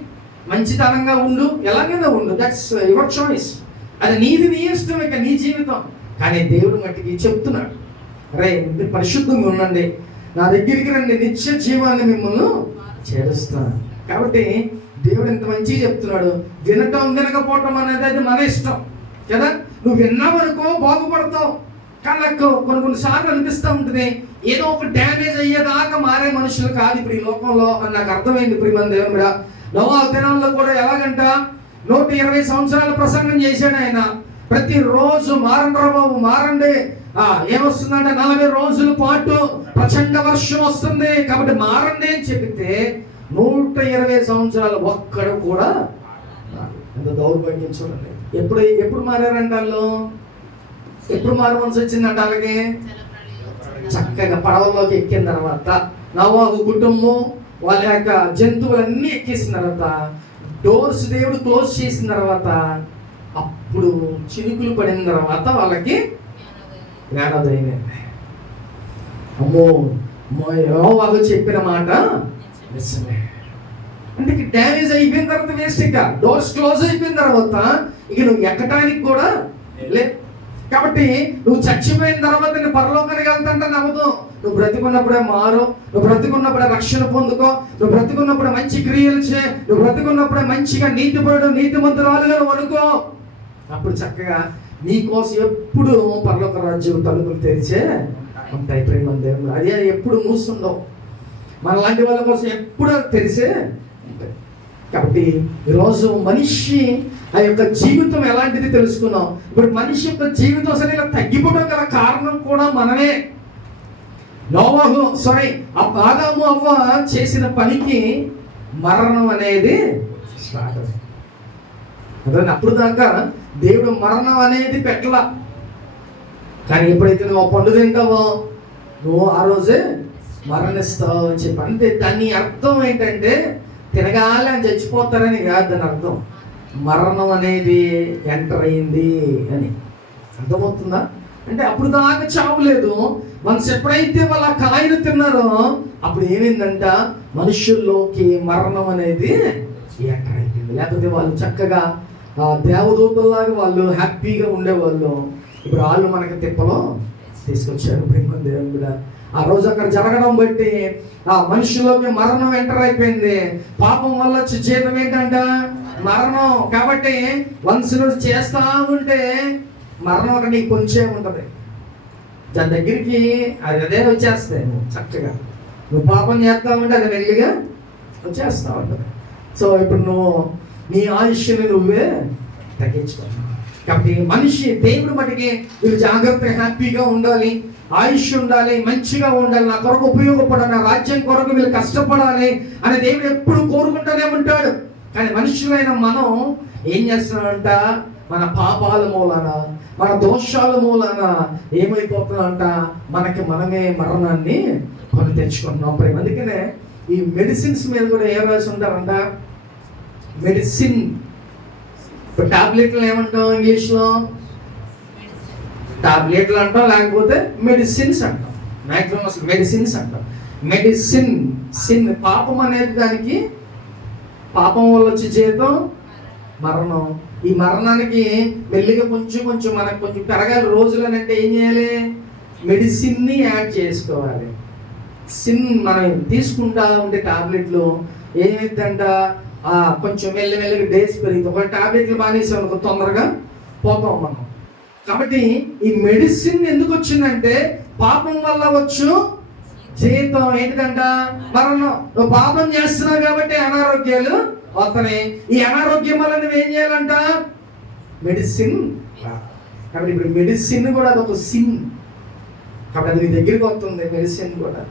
మంచితనంగా ఉండు, ఎలాగైనా ఉండు, దట్స్ యువర్ చాయిస్. అది నీది, నీ ఇష్టం, ఇక నీ జీవితం. కానీ దేవుడు మట్టికి చెప్తున్నాడు, రే మీరు పరిశుద్ధంగా ఉండండి, నా దగ్గరికి రండి, నిత్య జీవాన్ని మిమ్మల్ని చేరుస్తాను. కాబట్టి దేవుడు ఎంత మంచిగా చెప్తున్నాడు. వినటం వినకపోవటం అనేది అది మన ఇష్టం కదా. నువ్వు విన్నావనుకో బాగుపడతావు, కానీ నాకు కొన్నిసార్లు అనిపిస్తూ ఉంటుంది ఏదో ఒక డ్యామేజ్ అయ్యేదాకా మారే మనుషులు కాదు ఇప్పుడు ఈ లోకంలో అని నాకు అర్థమైంది. ప్రియమైన దేవుని మీద నోవా దినాల్లో కూడా ఎలాగంట 120 సంవత్సరాల ప్రసంగం చేశాడు ఆయన. ప్రతిరోజు మారండి రా బాబు, మారండి. ఏమొస్తుందంటే 40 రోజుల పాటు ప్రచండ వర్షం వస్తుంది కాబట్టి మారండి అని చెబితే 120 సంవత్సరాలు ఒక్కడు కూడా ఎంత దౌర్భాగ్యం చూడండి. ఎప్పుడు మారారంట వాళ్ళు? ఎప్పుడు మారవలసి వచ్చిందంట వాళ్ళకి? చక్కగా పడవలోకి ఎక్కిన తర్వాత, నోవాహు కుటుంబం వాళ్ళ యొక్క జంతువులన్నీ ఎక్కేసిన తర్వాత, డోర్స్ దేవుడు క్లోజ్ చేసిన తర్వాత, అప్పుడు చినుకులు పడిన తర్వాత వాళ్ళకి జ్ఞానోదయం. అమ్మో, యెహోవా చెప్పిన మాట నిజమే. అంటే డ్యామేజ్ అయిపోయిన తర్వాత వేస్ట్. ఇక డోర్స్ క్లోజ్ అయిపోయిన తర్వాత ఇక నువ్వు ఎక్కడానికి కూడా లేదు. కాబట్టి నువ్వు చచ్చిపోయిన తర్వాత నేను పరలోకానికి వెళ్తాంటే నమ్మదు. నువ్వు బ్రతికున్నప్పుడే మారు, నువ్వు బ్రతికున్నప్పుడే రక్షణ పొందుకో, నువ్వు బ్రతికున్నప్పుడే మంచి క్రియలు చే, నువ్వు బ్రతికున్నప్పుడే మంచిగా నీతిపరుడు నీతిమంతురాలుగా అనుకో. అప్పుడు చక్కగా నీకోసం ఎప్పుడు పరలోక రాజ్యం తలుపులు తెరిచే ఉంటాయి. ప్రేమ దేవుడు అదే ఎప్పుడు మూస్తుండవు, మనలాంటి వాళ్ళ కోసం ఎప్పుడు తెరిసే ఉంటాయి. కాబట్టి ఈరోజు మనిషి ఆ యొక్క జీవితం ఎలాంటిది తెలుసుకున్నాం. ఇప్పుడు మనిషి యొక్క జీవితం అసలు ఇలా తగ్గిపోవడం గల కారణం కూడా మనమే. ఆదాము అవ్వ చేసిన పనికి మరణం అనేది స్టార్ట్ అయింది. అదే అప్పుడు దాకా దేవుడు మరణం అనేది పెట్టలా. కానీ ఎప్పుడైతే నువ్వు పండు తింటావో నువ్వు ఆ రోజే మరణిస్తావు అని చెప్పి. అంటే దాని అర్థం ఏంటంటే తినగాలి అని చచ్చిపోతారని కాదు దాని అర్థం. మరణం అనేది ఎంటర్ అయింది అని అర్థమవుతుందా? అంటే అప్పుడు దాకా చావు లేదు. మనసు ఎప్పుడైతే వాళ్ళ కాయలు తిన్నారో అప్పుడు ఏమైందంట, మనుషుల్లోకి మరణం అనేది ఎంటర్ అయిపోయింది. లేకపోతే వాళ్ళు చక్కగా దేవదూతల్లాగా వాళ్ళు హ్యాపీగా ఉండేవాళ్ళు. ఇప్పుడు వాళ్ళు మనకి తిప్పలో తీసుకొచ్చారు. ప్రేమ దేవుడా, ఆ రోజు అక్కడ జరగడం బట్టి ఆ మనుషుల్లోకి మరణం ఎంటర్ అయిపోయింది. పాపం వల్ల వచ్చే జీతం ఏంటంట మరణం. కాబట్టి వన్స్ నువ్వు చేస్తా ఉంటే మరణం అక్కడ నీకు కొంచెం ఉంటుంది, దాని దగ్గరికి అదే వచ్చేస్తాయి. నువ్వు చక్కగా నువ్వు పాపం చేస్తా ఉంటే అది మెల్లిగా వచ్చేస్తా ఉంటుంది. సో ఇప్పుడు నువ్వు నీ ఆయుష్ని నువ్వే తగ్గించుకున్నావు. కాబట్టి మనిషి దేవుడు మటుకి వీళ్ళు జాగ్రత్తగా హ్యాపీగా ఉండాలి, ఆయుష్ ఉండాలి, మంచిగా ఉండాలి, నా కొరకు ఉపయోగపడాలి, నా రాజ్యం కొరకు వీళ్ళు కష్టపడాలి అని దేవుడు ఎప్పుడు కోరుకుంటూనే ఉంటాడు. కానీ మనుషులైన మనం ఏం చేస్తున్నామంట, మన పాపాల మూలాన, మన దోషాల మూలాన ఏమైపోతున్నామంట, మనకి మనమే మరణాన్ని కొని తెచ్చుకుంటున్నాం ప్రేమ. అందుకనే ఈ మెడిసిన్స్ మీద కూడా ఏం రాసి ఉంటారంట, మెడిసిన్. టాబ్లెట్లు ఏమంటాం ఇంగ్లీష్లో, టాబ్లెట్లు అంటాం, లేకపోతే మెడిసిన్స్ అంటాం. మ్యాక్సిమం అసలు మెడిసిన్స్ అంటాం. మెడిసిన్, సిన్, పాపం అనేది దానికి, పాపం వల్ల వచ్చే జీతం మరణం. ఈ మరణానికి మెల్లిగా కొంచెం కొంచెం మనకు కొంచెం పెరగాలి రోజులని అంటే ఏం చేయాలి, మెడిసిన్ని యాడ్ చేసుకోవాలి. సిన్ మనం తీసుకుంటా ఉంటే టాబ్లెట్లు ఏమైందంట, కొంచెం మెల్లమెల్లగా డేస్ పెరుగుతాం. ఒక టాబ్లెట్లు మానేసాం అనుకో తొందరగా పోతాం మనం. కాబట్టి ఈ మెడిసిన్ ఎందుకు వచ్చిందంటే, పాపం వల్ల వచ్చు జీతం ఏంటిదంట మరణం. నువ్వు పాపం చేస్తున్నావు కాబట్టి అనారోగ్యాలు వస్తున్నాయి. ఈ అనారోగ్యం వల్ల నువ్వు ఏం చేయాలంట, మెడిసిన్. కాబట్టి ఇప్పుడు మెడిసిన్ కూడా అదొక సిన్. కాబట్టి అది నీ దగ్గరికి వస్తుంది మెడిసిన్ కూడా.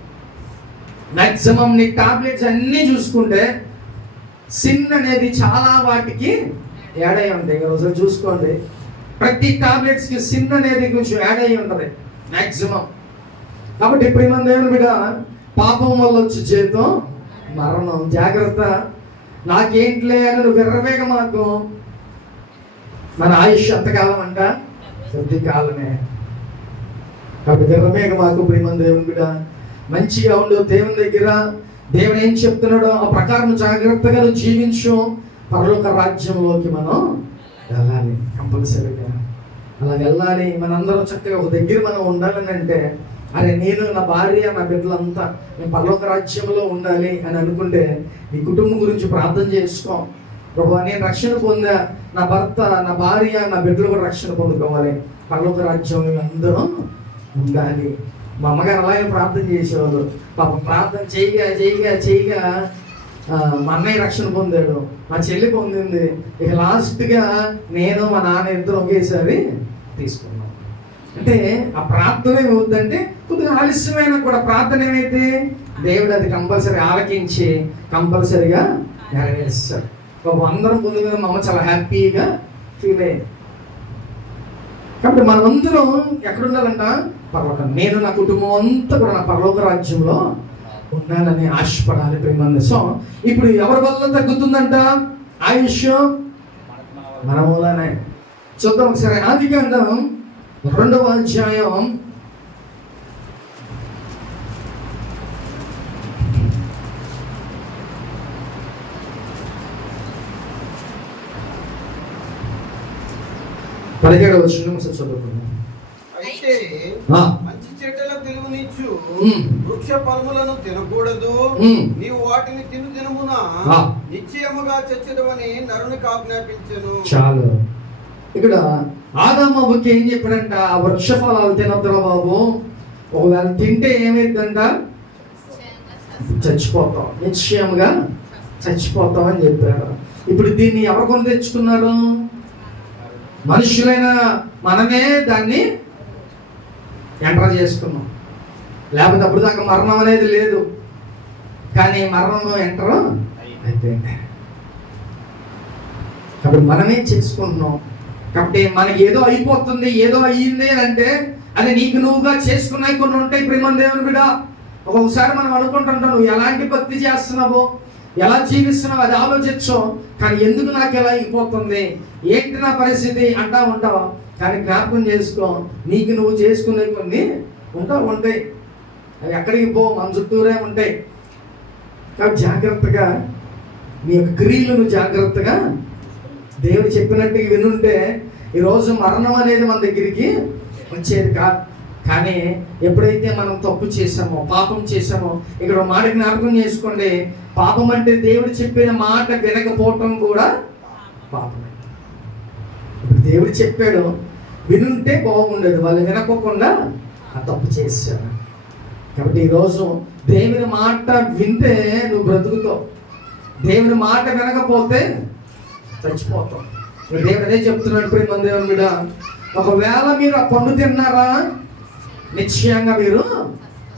మ్యాక్సిమం నీ టాబ్లెట్స్ అన్నీ చూసుకుంటే సిన్ అనేది చాలా వాటికి యాడ్ అయి ఉంటాయి. ఒకసారి చూసుకోండి, ప్రతి టాబ్లెట్స్కి సిన్ అనేది కొంచెం యాడ్ అయి ఉంటుంది మ్యాక్సిమం. కాబట్టి ఇప్పుడు మన దేవుని బిడ్డ, పాపం వల్ల వచ్చే జీతం మరణం. జాగ్రత్త, నాకేంట్లే అని నువ్వు విర్రవేగ మాకు. మన ఆయుష్ ఎంతకాలం అంట, కొద్ది కాలమే. కాబట్టి విర్రవేగ మాకు ప్రియమైన దేవుని బిడ్డ. మంచిగా ఉండు దేవుని దగ్గర. దేవుడు ఏం చెప్తున్నాడో ఆ ప్రకారం జాగ్రత్తగా నువ్వు జీవించు. పరలోక రాజ్యంలోకి మనం వెళ్ళాలి కంపల్సరీగా. అలా వెళ్ళాలి. మనందరం చక్కగా ఒక దగ్గర మనం ఉండాలని అంటే, అరే నేను, నా భార్య, నా బిడ్డలంతా నేను పరలోక రాజ్యంలో ఉండాలి అని అనుకుంటే నీ కుటుంబం గురించి ప్రార్థన చేసుకో. ప్రభువా, నేను రక్షణ పొందా, నా భర్త, నా భార్య, నా బిడ్డలు కూడా రక్షణ పొందుకోవాలి, పరలోక రాజ్యంలో అందరూ ఉండాలి. మా అమ్మగారు అలాగే ప్రార్థన చేసేవాళ్ళు. పాపం ప్రార్థన చేయగా చేయగా చేయగా మా అన్నయ్య రక్షణ పొందాడు, మా చెల్లి పొందింది. ఇక లాస్ట్గా నేను మా నాన్న ఇద్దరు ఒకేసారి తీసుకున్నాం. అంటే ఆ ప్రార్థన ఏమవుతుందంటే, కొద్దిగా ఆలస్యమైన కూడా ప్రార్థన ఏమైతే దేవుడు అది కంపల్సరీ ఆలకించి కంపల్సరీగా నెరవేరుస్తాడు. అందరం పొందుగా మా అమ్మ చాలా హ్యాపీగా ఫీల్ అయ్యింది. కాబట్టి మనందరం ఎక్కడ ఉండాలంట, పరలోకం. నేను నా కుటుంబం అంతా కూడా నా పరలోక రాజ్యంలో ఉండాలని ఆశపడాలి ప్రేమ. సో ఇప్పుడు ఎవరి వల్ల తగ్గుతుందంట ఆయుష్, మన మూలనే. చూద్దాం ఒకసారి ఆదికాండం 2వ అధ్యాయం 17వ వచనం చదువుకుందాం. అయితే మంచి చెడ్డల తెలివినిచ్చు వృక్ష ఫలములను తినకూడదు, నీవు వాటిని తిను దినమున నిశ్చయముగా చచ్చెదవని నరునికి ఆజ్ఞాపించెను. చాలు. ఇక్కడ ఆదామవ్వకి ఏం చెప్పాడంట, ఆ వృక్ష ఫలాలు తినొద్దురా బాబు, ఒకవేళ తింటే ఏమైందంట, చచ్చిపోతాం, నిశ్చయముగా చచ్చిపోతాం అని చెప్పారు. ఇప్పుడు దీన్ని ఎవరు కొని తెచ్చుకున్నారు, మనుషులైన మనమే దాన్ని ఎంటర్ చేసుకున్నాం. లేకపోతే అప్పుడు దాకా మరణం అనేది లేదు, కానీ మరణం ఎంటర్ అయిపోయింది. కాబట్టి మనమే చేసుకుంటున్నాం. కాబట్టి మనకి ఏదో అయిపోతుంది, ఏదో అయ్యింది అని అంటే అది నీకు నువ్వుగా చేసుకున్నాయి కొన్ని ఉంటాయి ప్రేమ దేవుని బిడ్డ. ఒక్కొక్కసారి మనం అనుకుంటుంటాం, నువ్వు ఎలాంటి భక్తి చేస్తున్నావో, ఎలా జీవిస్తున్నావు అది ఆలోచించు. కానీ ఎందుకు నాకు ఎలా అయిపోతుంది, ఏంటి నా పరిస్థితి అంటా ఉంటావు. కానీ జ్ఞాపకం చేసుకో, నీకు నువ్వు చేసుకునే కొన్ని ఉంటాయి, అవి ఎక్కడికి పో, మన చుట్టూరే ఉంటాయి. కాబట్టి జాగ్రత్తగా నీ యొక్క క్రియలను జాగ్రత్తగా దేవుడు చెప్పినట్టుగా వినుంటే ఈరోజు మరణం అనేది మన దగ్గరికి వచ్చేది కాదు. కానీ ఎప్పుడైతే మనం తప్పు చేసామో, పాపం చేసామో, ఇక్కడ మాట జ్ఞాపకం చేసుకోండి, పాపం అంటే దేవుడు చెప్పిన మాట వినకపోవటం కూడా పాపమే. ఇప్పుడు దేవుడు చెప్పాడు, వినుంటే బాగుండేది, వాళ్ళు వినకోకుండా ఆ తప్పు చేశారు. కాబట్టి ఈరోజు దేవుని మాట వింటే నువ్వు బ్రతుకుతావు, దేవుని మాట వినకపోతే చచ్చిపోతావు. దేవుడు అదే చెప్తున్నాడు ప్రేమ దేవుని మీద. ఒకవేళ మీరు ఆ పండు తిన్నారా నిశ్చయంగా మీరు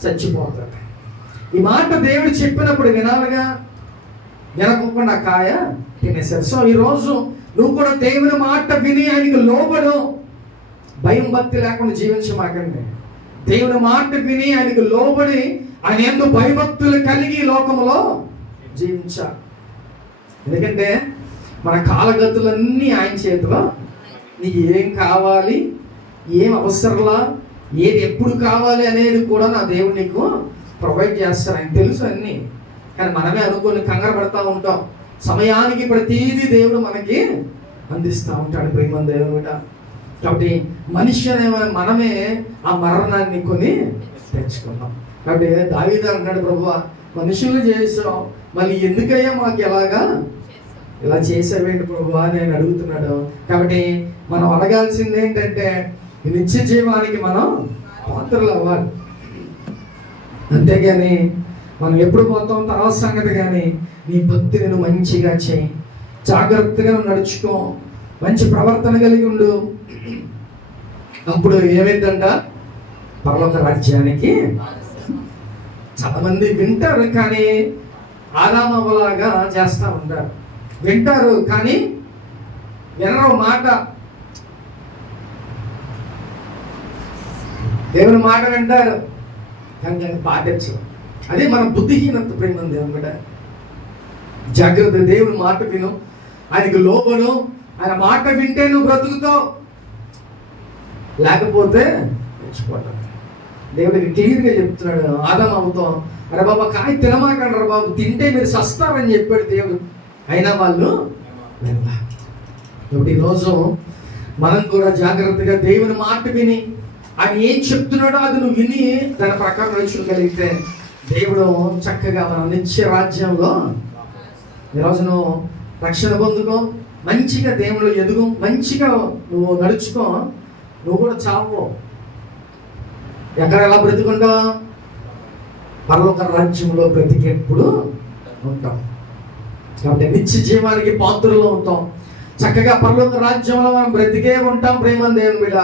చచ్చిపోతారు. ఈ మాట దేవుడు చెప్పినప్పుడు వినాలిగా, వినకుండా కాయ తినేశారు. సో ఈరోజు నువ్వు కూడా దేవుని మాట విని ఆయనకు లోబడు. భయం భక్తి లేకుండా జీవించమాకండి. దేవుని మాట విని ఆయనకు లోబడి ఆయన యందు భయభక్తులు కలిగి లోకంలో జీవించాలి. ఎందుకంటే మన కాలగతులన్నీ ఆయన చేతిలో. నీకు ఏం కావాలి, ఏం అవసరంలా, ఏది ఎప్పుడు కావాలి అనేది కూడా నా దేవుడు నీకు ప్రొవైడ్ చేస్తారు. ఆయన తెలుసు అన్నీ. కానీ మనమే అనుకుని కంగారు పడతా ఉంటాం. సమయానికి ప్రతీది దేవుడు మనకి అందిస్తూ ఉంటాడు ప్రేమ దేవుడు. కాబట్టి మనిషి మనమే ఆ మరణాన్ని కొని తెచ్చుకున్నాం. కాబట్టి దావీదు అంటాడు, ప్రభువా మనుషులు చేసాం, మళ్ళీ ఎందుకయ్యా మాకు ఇలా చేసావేంటి ప్రభువా అని ఆయన అడుగుతున్నాడు. కాబట్టి మనం అడగాల్సింది ఏంటంటే ఈ నిత్య జీవానికి మనం పాత్రలు అవ్వాలి. అంతేగాని మనం ఎప్పుడు పోతాం తర్వాత సంగతి. కానీ నీ భక్తిని నువ్వు మంచిగా చేయి, జాగ్రత్తగా నువ్వు నడుచుకో, మంచి ప్రవర్తన కలిగి ఉండు. అప్పుడు ఏమైందంట, పరలోక రాజ్యానికి. చాలా మంది వింటారు కానీ ఆదామవలాగా చేస్తూ ఉంటారు. వింటారు కానీ వినరు మాట. దేవుని మాట వింటారు కానీ దాన్ని పాటించరు. అదే మన బుద్ధిహీనత ప్రేమ దేవుని. జాగ్రత్త, దేవుని మాట విను, ఆయనకు లోబడు. ఆయన మాట వింటే నువ్వు బ్రతుకుతావు, లేకపోతే చచ్చిపోతావు. దేవుడికి క్లియర్గా చెప్తున్నాడు ఆదాముతో, అరే బాబా కాయ తినమాకండి రా బాబు, తింటే మీరు సస్తారని చెప్పాడు దేవుడు. అయినా వాళ్ళు కాబట్టి ఈరోజు మనం కూడా జాగ్రత్తగా దేవుని మాట విని ఆయన ఏం చెప్తున్నాడో అది నువ్వు విని దాని ప్రకారం నడుచుకోగలిగితే దేవుడు చక్కగా మన నిత్య రాజ్యంలో ఈరోజు నువ్వు రక్షణ పొందుకో, మంచిగా దేవుళ్ళు ఎదుగు, మంచిగా నువ్వు నడుచుకో. నువ్వు కూడా చావు. ఎక్కడ ఎలా బ్రతుకుంటావు? పరలోక రాజ్యంలో బ్రతికేప్పుడు ఉంటాం. కాబట్టి నిత్య జీవానికి పాత్రలో ఉంటాం. చక్కగా పరలోక రాజ్యంలో మనం బ్రతికే ఉంటాం ప్రేమ దేవుని బిడ్డ.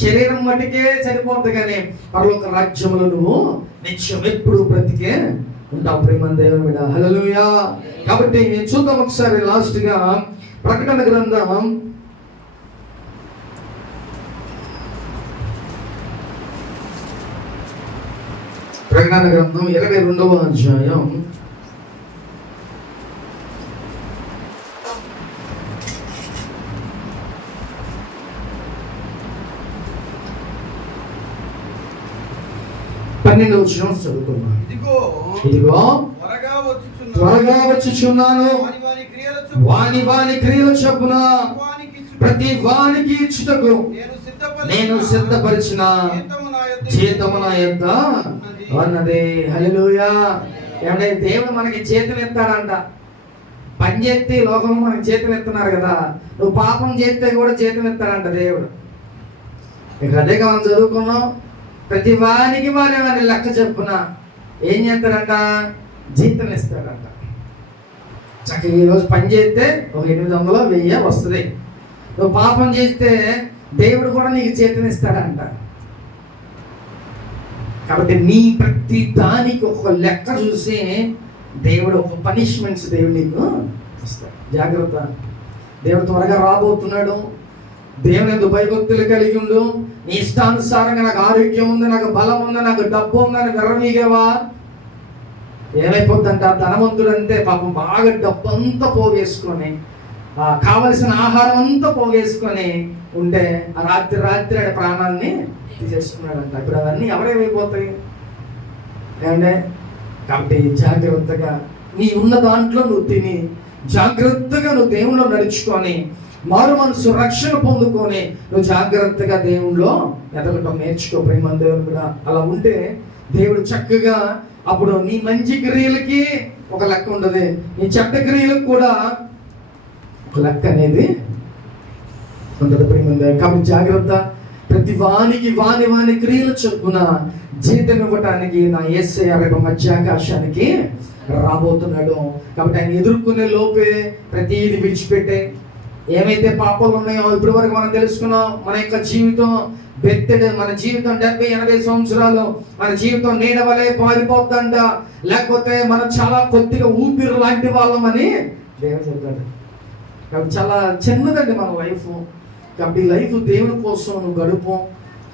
శరీరం మటుకే సరిపోతుంది కానీ పరలోక రాజ్యంలో నువ్వు నిత్యం ఎప్పుడు బ్రతికే ఉంటావు ప్రేమ దేవుని బిడ్డ. హల్లెలూయా. కాబట్టి చూద్దాం ఒకసారి లాస్ట్ గా ప్రకటన గ్రంథం 22వ అధ్యాయం 12వ వచనం చదువుకున్నాం. ఇదిగో త్వరగా వచ్చుచున్నాను, వాని వాని క్రియల చొప్పున ప్రతి వానికి ఇచ్చుటకు నేను సిద్ధపరిచిన జీతము నా యొద్ద ఉన్నది. హల్లెలూయా. ఏమంటే దేవుడు మనకి చేతులు ఎత్తాడంట. పని చేస్తే లోకం మనకి చేతులు ఎత్తున్నారు కదా, నువ్వు పాపం చేస్తే కూడా చేతులు ఎత్తాడంట దేవుడు. ఇక అదే మనం చదువుకున్నాం. ప్రతి వానికి వాని లెక్క చెప్పున ఏం చేస్తాడంట, జీతం ఇస్తాడంట. చక్కగా ఈరోజు పని చేస్తే ఒక 800 1000 వస్తుంది. నువ్వు పాపం చేస్తే దేవుడు కూడా నీకు చేతిని ఇస్తాడంట. కాబట్టి నీ ప్రతి దానికి ఒక లెక్క చూసి దేవుడు ఒక పనిష్మెంట్స్ దేవుడు నీకు ఇస్తాడు. జాగ్రత్త, దేవుడు త్వరగా రాబోతున్నాడు. దేవుని యందు భయభక్తులు కలిగి ఉండు. నీ ఇష్టానుసారంగా నాకు ఆరోగ్యం ఉంది, నాకు బలం ఉంది, నాకు డబ్బు ఉందని విర్రవీగేవా ఏమైపోద్దంట, ధనవంతుడు అంతే పాపం బాగా డబ్బు అంతా పోగేసుకొని కావలసిన ఆహారం అంతా పోగేసుకొని ఉంటే ఆ రాత్రి ఆడ ప్రాణాన్ని తీసేసుకున్నాడంట. ఇప్పుడు అవన్నీ ఎవరేమైపోతాయి ఏమంటే? కాబట్టి జాగ్రత్తగా నీ ఉన్న దాంట్లో నువ్వు తిని జాగ్రత్తగా నువ్వు దేవుళ్ళు నడుచుకొని మారు మనసు రక్షణ పొందుకొని నువ్వు జాగ్రత్తగా దేవుళ్ళో ఎదగటం నేర్చుకో ప్రేమ దేవుడు కూడా. అలా ఉంటే దేవుడు చక్కగా అప్పుడు నీ మంచి క్రియలకి ఒక లెక్క ఉండదు, నీ చెడ్డ క్రియలకు కూడా ఒక లెక్క అనేది ఉండదు ప్రేమ. కాబట్టి జాగ్రత్త. ప్రతి వానికి వాని క్రియలు చొప్పున జీతం ఇవ్వటానికి నా యేసయ్య రేపు మధ్యాకాశానికి రాబోతున్నాడు. కాబట్టి ఆయన ఎదుర్కొనే లోపే ప్రతిదీ విడిచిపెట్టే, ఏమైతే పాపాలు ఉన్నాయో ఇప్పటి వరకు మనం తెలుసుకున్నాం. మన యొక్క జీవితం బెత్తెడు, మన జీవితం 70-80 సంవత్సరాలు మన జీవితం నీడ వలె పారిపోద్దంట, లేకపోతే మనం చాలా కొద్దిగా ఊపిరి లాంటి వాళ్ళమని దేవుడు చెప్తాడు. కాబట్టి చాలా చిన్నదండి మన లైఫ్. కాబట్టి లైఫ్ దేవుని కోసం నువ్వు గడుపు.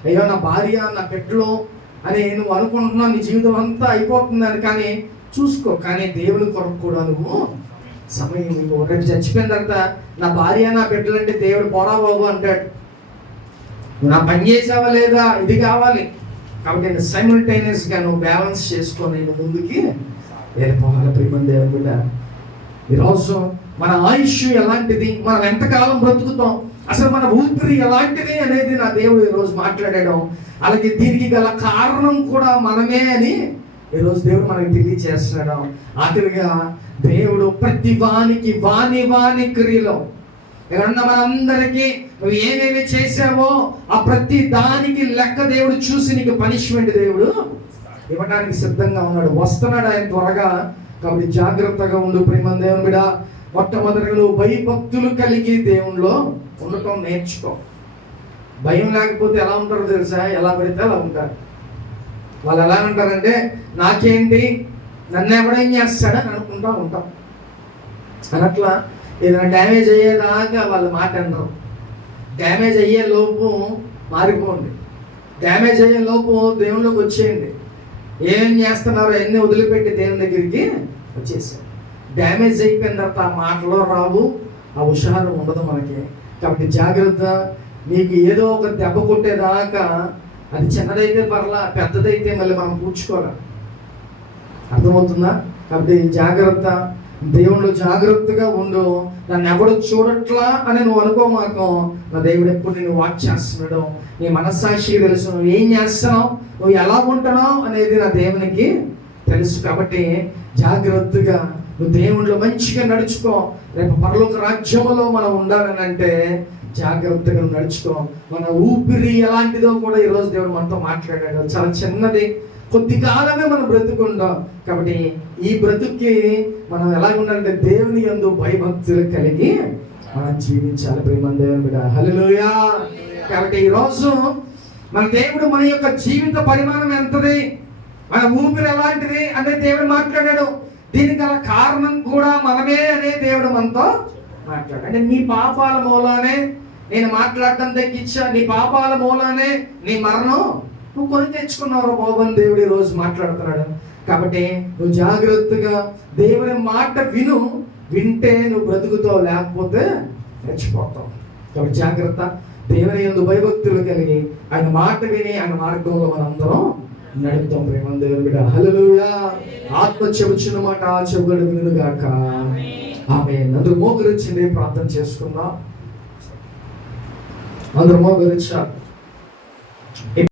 అయ్యో నా భార్య నా బిడ్డలు అని నువ్వు అనుకుంటున్నావు, నీ జీవితం అంతా అయిపోతుందని. కానీ చూసుకో, కానీ దేవుని కొరకు కూడా నువ్వు సమయం ఇవ్వు. రేపు చచ్చిపోయిన తర్వాత నా భార్య నా బిడ్డలు అంటే దేవుడు పోరా బాబు అంటాడు. నా పని చేసావా లేదా, ఇది కావాలి. కాబట్టి నేను సైమల్టేనియస్గా నువ్వు బ్యాలెన్స్ చేసుకొని నువ్వు ముందుకి వెళ్ళిపోవాలి. ప్రియమైన దేవుని బిడ్డ, ఈరోజు మన ఆయుష్ ఎలాంటిది, మనం ఎంతకాలం బ్రతుకుతాం, అసలు మన ఊపిరి ఎలాంటిది అనేది నా దేవుడు ఈరోజు మాట్లాడడం. అలాగే దీనికి గల కారణం కూడా మనమే అని ఈరోజు దేవుడు మనకి తెలియచేస్తున్నాడు. ఆఖరిగా దేవుడు ప్రతి వానికి వాని క్రియలో ఎవరన్నా మనందరికీ నువ్వు ఏమేమి చేసావో ఆ ప్రతి దానికి లెక్క దేవుడు చూసి నీకు పనిష్మెంట్ దేవుడు ఇవ్వడానికి సిద్ధంగా ఉన్నాడు. వస్తున్నాడు ఆయన త్వరగా. కాబట్టి జాగ్రత్తగా ఉండు ప్రియమైన దేవుని బిడ్డ. మొట్టమొదటిగా నువ్వు భయభక్తులు కలిగి దేవునిలో ఉండటం నేర్చుకో. భయం లేకపోతే ఎలా ఉంటారో తెలుసా? ఎలా పడితే అలా ఉంటారు. వాళ్ళు ఎలా ఉంటారంటే నాకేంటి, నన్ను ఎవడేం చేస్తాడని అనుకుంటా ఉంటాం. అట్లా ఏదైనా డ్యామేజ్ అయ్యేదాకా వాళ్ళ మాట అనరు. డ్యామేజ్ అయ్యే లోపు మారిపోండి. డ్యామేజ్ అయ్యే లోపు దేవుళ్ళకి వచ్చేయండి. ఏం చేస్తున్నారో అన్నీ వదిలిపెట్టి దేవుని దగ్గరికి వచ్చేసారు. డ్యామేజ్ అయిపోయిన తర్వాత ఆ మాటలో రావు, ఆ హుషారు ఉండదు మనకి. కాబట్టి జాగ్రత్త. నీకు ఏదో ఒక దెబ్బ కొట్టేదాకా, అది చిన్నదైతే పర్లా, పెద్దదైతే మళ్ళీ మనం పూడ్చుకోవాలి. అర్థమవుతుందా? కాబట్టి జాగ్రత్త. దేవుళ్ళు జాగ్రత్తగా ఉండు. నన్ను ఎవడు చూడట్లా అని నువ్వు అనుకోమాకం. నా దేవుడు ఎప్పుడు నేను వాచ్ చేస్తున్నాడు. నీ మనస్సాక్షికి తెలుసు నువ్వు ఏం చేస్తున్నావు, నువ్వు ఎలా ఉంటున్నావు అనేది నా దేవునికి తెలుసు. కాబట్టి జాగ్రత్తగా నువ్వు దేవుళ్ళు మంచిగా నడుచుకో. రేపు పరలోక రాజ్యంలో మనం ఉండాలని అంటే జాగ్రత్తగా నడుచుకో. మన ఊపిరి ఎలాంటిదో కూడా ఈరోజు దేవుడు మనతో మాట్లాడాడు. చాలా చిన్నది, కొద్ది కాలమే మనం బ్రతుకుంటాం. కాబట్టి ఈ బ్రతుక్కి మనం ఎలా ఉండాలంటే దేవుని యందు భయభక్తులు కలిగి మనం జీవించాలి. ప్రియమైన దేవుని బిడ్డ, హల్లెలూయా. కాబట్టి ఈరోజు మన దేవుడు మన యొక్క జీవిత పరిమాణం ఎంతది, మన ఊపిరి ఎలాంటిది అనే దేవుడు మాట్లాడాడు. దీనికి గల కారణం కూడా మనమే అనే దేవుడు మనతో మాట్లాడాడు. అంటే నీ పాపాల మూలానే నేను మాట్లాడటం తగ్గించా, నీ పాపాల మూలానే నీ మరణం నువ్వు కొని తెచ్చుకున్నావు బాబు అని దేవుడు ఈ రోజు మాట్లాడుతున్నాడు. కాబట్టి నువ్వు జాగ్రత్తగా దేవుని మాట వింటే నువ్వు బ్రతుకుతావు, లేకపోతే చచ్చిపోతావు. కాబట్టి జాగ్రత్త. దేవుని యందు భయభక్తులు కలిగి ఆయన మాట విని ఆయన మార్గంలో మనందరం నడుపుతాం. ప్రేమ దేవుని బిడ్డ, హల్లెలూయా. ఆత్మ చెబుచున్న మాట చెవుడు వినుగాక. ఆమేన్. అందరూ మోకరించింది ప్రార్థన చేసుకుందాం. అందరూ మోకరించాలి.